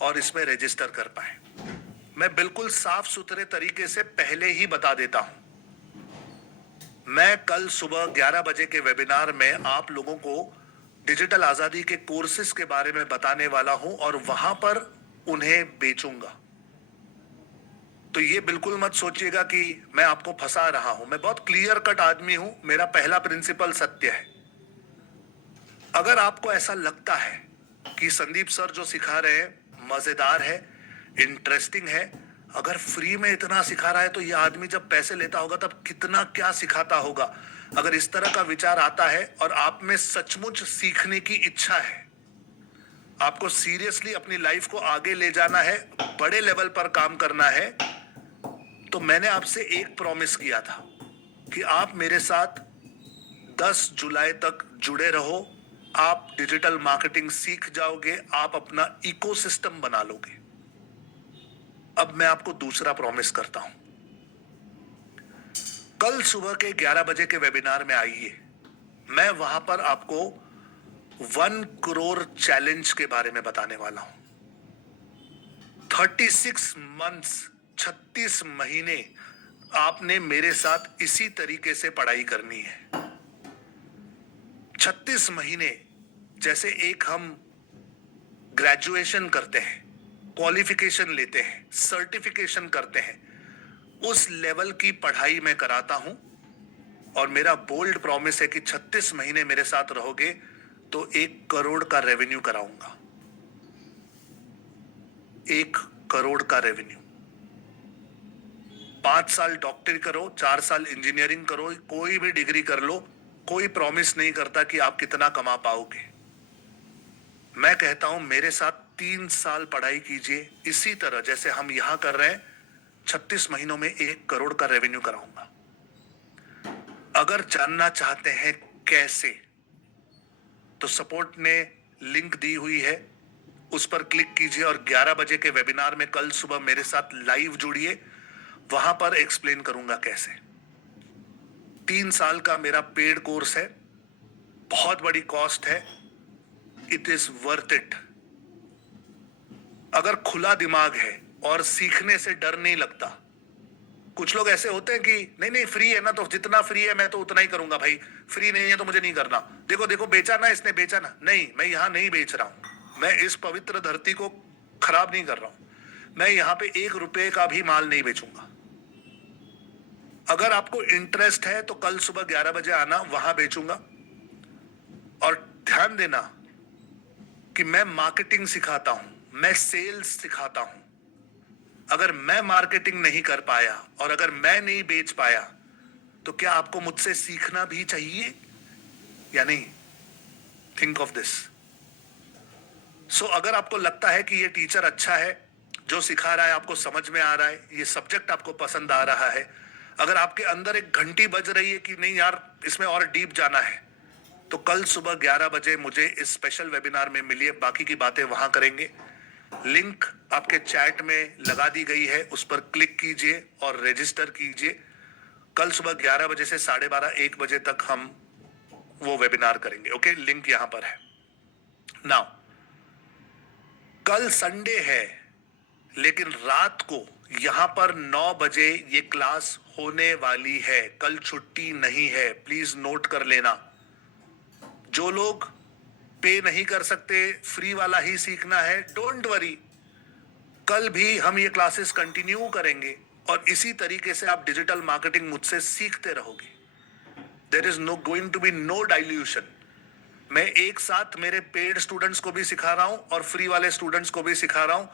और इसमें रजिस्टर कर पाए। मैं बिल्कुल साफ सुथरे तरीके से पहले ही बता देता हूं, मैं कल सुबह 11 बजे के वेबिनार में आप लोगों को डिजिटल आजादी के कोर्सेज के बारे में बताने वाला हूं और वहां पर उन्हें बेचूंगा। तो ये बिल्कुल मत सोचिएगा कि मैं आपको फंसा रहा हूं, मैं बहुत क्लियर कट आदमी हूं, मेरा पहला प्रिंसिपल सत्य है। अगर आपको ऐसा लगता है कि संदीप सर जो सिखा रहे हैं मजेदार है, इंटरेस्टिंग है, अगर फ्री में इतना सिखा रहा है तो ये आदमी जब पैसे लेता होगा तब कितना क्या सिखाता होगा। अगर इस तरह का विचार आता है और आप में सचमुच सीखने की इच्छा है, आपको सीरियसली अपनी लाइफ को आगे ले जाना है, बड़े लेवल पर काम करना है, तो मैंने आपसे एक प्रॉमिस किया था कि आप मेरे साथ 10 जुलाई तक जुड़े रहो, आप डिजिटल मार्केटिंग सीख जाओगे, आप अपना इकोसिस्टम बना लोगे। अब मैं आपको दूसरा प्रॉमिस करता हूं, कल सुबह के 11 बजे के वेबिनार में आइए, मैं वहां पर आपको 1 करोड़ चैलेंज के बारे में बताने वाला हूं। 36 मंथ्स, 36 महीने आपने मेरे साथ इसी तरीके से पढ़ाई करनी है। 36 महीने, जैसे एक हम ग्रेजुएशन करते हैं, क्वालिफिकेशन लेते हैं, सर्टिफिकेशन करते हैं, उस लेवल की पढ़ाई मैं कराता हूं। और मेरा बोल्ड प्रॉमिस है कि 36 महीने मेरे साथ रहोगे तो 1 करोड़ का रेवेन्यू कराऊंगा। 1 करोड़ का रेवेन्यू। 5 साल डॉक्टरी करो, 4 साल इंजीनियरिंग करो, कोई भी डिग्री कर लो, कोई प्रॉमिस नहीं करता कि आप कितना कमा पाओगे। मैं कहता हूं मेरे साथ 3 साल पढ़ाई कीजिए, इसी तरह जैसे हम यहां कर रहे हैं। 36 महीनों में 1 करोड़ का रेवेन्यू कराऊंगा। अगर जानना चाहते हैं कैसे, तो सपोर्ट ने लिंक दी हुई है, उस पर क्लिक कीजिए और 11 बजे के वेबिनार में कल सुबह मेरे साथ लाइव जुड़िए। वहां पर एक्सप्लेन करूंगा कैसे। 3 साल का मेरा पेड कोर्स है, बहुत बड़ी कॉस्ट है, इट इज वर्थ इट। अगर खुला दिमाग है और सीखने से डर नहीं लगता। कुछ लोग ऐसे होते हैं कि नहीं नहीं फ्री है ना, तो जितना फ्री है मैं तो उतना ही करूंगा भाई, फ्री नहीं है तो मुझे नहीं करना। देखो देखो बेचा ना इसने, बेचा ना। नहीं, मैं यहां नहीं बेच रहा हूं, मैं इस पवित्र धरती को खराब नहीं कर रहा हूं। मैं यहां पे 1 रुपए का भी माल नहीं बेचूंगा। अगर आपको इंटरेस्ट है तो कल सुबह 11 बजे आना, वहां बेचूंगा। और ध्यान देना कि मैं मार्केटिंग सिखाता हूं, मैं सेल्स सिखाता हूं। अगर मैं मार्केटिंग नहीं कर पाया और अगर मैं नहीं बेच पाया, तो क्या आपको मुझसे सीखना भी चाहिए या नहीं? Think of this. सो अगर आपको लगता है कि ये टीचर अच्छा है, जो सिखा रहा है आपको समझ में आ रहा है, ये सब्जेक्ट आपको पसंद आ रहा है, अगर आपके अंदर एक घंटी बज रही है कि नहीं यार इसमें और डीप जाना है, तो कल सुबह 11 बजे मुझे इस स्पेशल वेबिनार में मिलिए। बाकी की बातें वहां करेंगे। लिंक आपके चैट में लगा दी गई है, उस पर क्लिक कीजिए और रजिस्टर कीजिए। कल सुबह 11 बजे से 12:30 1 बजे तक हम वो वेबिनार करेंगे। ओके, लिंक यहां पर है। नाउ कल संडे है, लेकिन रात को यहां पर 9 बजे ये क्लास होने वाली है। कल छुट्टी नहीं है, प्लीज नोट कर लेना। जो लोग पे नहीं कर सकते, फ्री वाला ही सीखना है, डोंट वरी, कल भी हम ये क्लासेस कंटिन्यू करेंगे और इसी तरीके से आप डिजिटल मार्केटिंग मुझसे सीखते रहोगे। There is no going to be no dilution. मैं एक साथ मेरे पेड स्टूडेंट्स को भी सिखा रहा हूं और फ्री वाले स्टूडेंट्स को भी सिखा रहा हूं।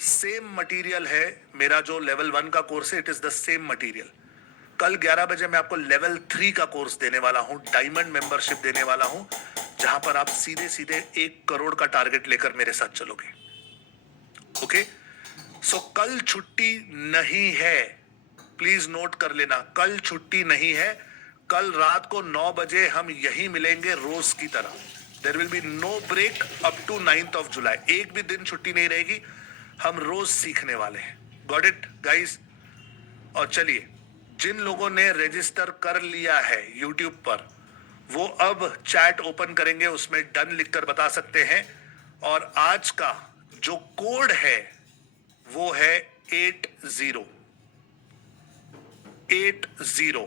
सेम मटेरियल है, मेरा जो लेवल 1 का कोर्स है, it is the same material. कल 11 बजे मैं आपको लेवल 3 का कोर्स देने वाला हूं, डायमंड मेंबरशिप देने वाला हूं, जहां पर आप सीधे सीधे 1 करोड़ का टारगेट लेकर मेरे साथ चलोगे। ओके, सो कल छुट्टी नहीं है, प्लीज नोट कर लेना, कल छुट्टी नहीं है। कल रात को 9 बजे हम यहीं मिलेंगे रोज की तरह। There will be no break up to 9th of July। एक भी दिन छुट्टी नहीं रहेगी, हम रोज सीखने वाले हैं। Got it guys? और चलिए, जिन लोगों ने रजिस्टर कर लिया है YouTube पर, वो अब चैट ओपन करेंगे, उसमें डन लिखकर बता सकते हैं। और आज का जो कोड है वो है 80 80।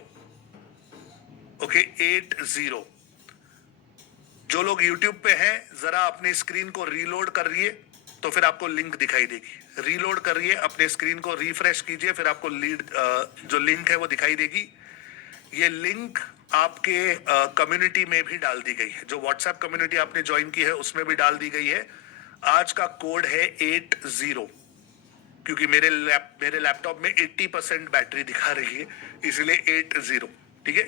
ओके, 80। जो लोग YouTube पे हैं, जरा अपनी स्क्रीन को रीलोड करिए तो फिर आपको लिंक दिखाई देगी। रीलोड करिए, अपने स्क्रीन को रिफ्रेश कीजिए, फिर आपको जो लिंक है वो दिखाई देगी। ये लिंक आपके कम्युनिटी में भी डाल दी गई है, जो व्हाट्सएप कम्युनिटी आपने ज्वाइन की है उसमें भी डाल दी गई है। आज का कोड है 80, क्योंकि मेरे लैपटॉप में 80% बैटरी दिखा रही है, इसलिए 80। ठीक है,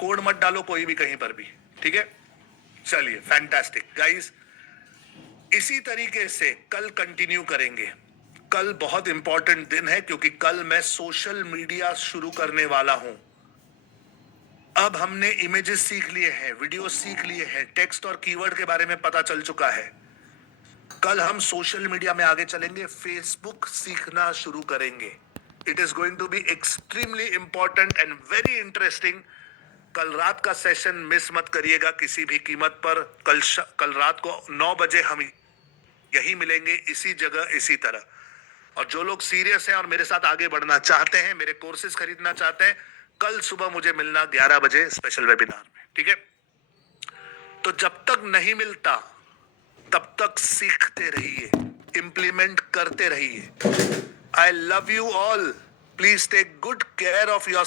कोड मत डालो कोई भी कहीं पर भी। ठीक है, चलिए, फैंटास्टिक गाइस। इसी तरीके से कल कंटिन्यू करेंगे। कल बहुत इंपॉर्टेंट दिन है, क्योंकि कल मैं सोशल मीडिया शुरू करने वाला हूं। अब हमने इमेजेस सीख लिए हैं, वीडियो सीख लिए हैं, टेक्स्ट और कीवर्ड के बारे में पता चल चुका है। कल हम सोशल मीडिया में आगे चलेंगे, फेसबुक सीखना शुरू करेंगे। It is going to be extremely important and very interesting. कल रात का सेशन मिस मत करिएगा किसी भी कीमत पर। कल रात को 9 बजे हम यही मिलेंगे, इसी जगह, इसी तरह। और जो लोग सीरियस हैं और मेरे साथ आगे बढ़ना चाहते हैं, मेरे कोर्सेज खरीदना चाहते हैं, कल सुबह मुझे मिलना 11 बजे स्पेशल वेबिनार में, ठीक है? तो जब तक नहीं मिलता तब तक सीखते रहिए, इंप्लीमेंट करते रहिए। I love you all, please take good care of your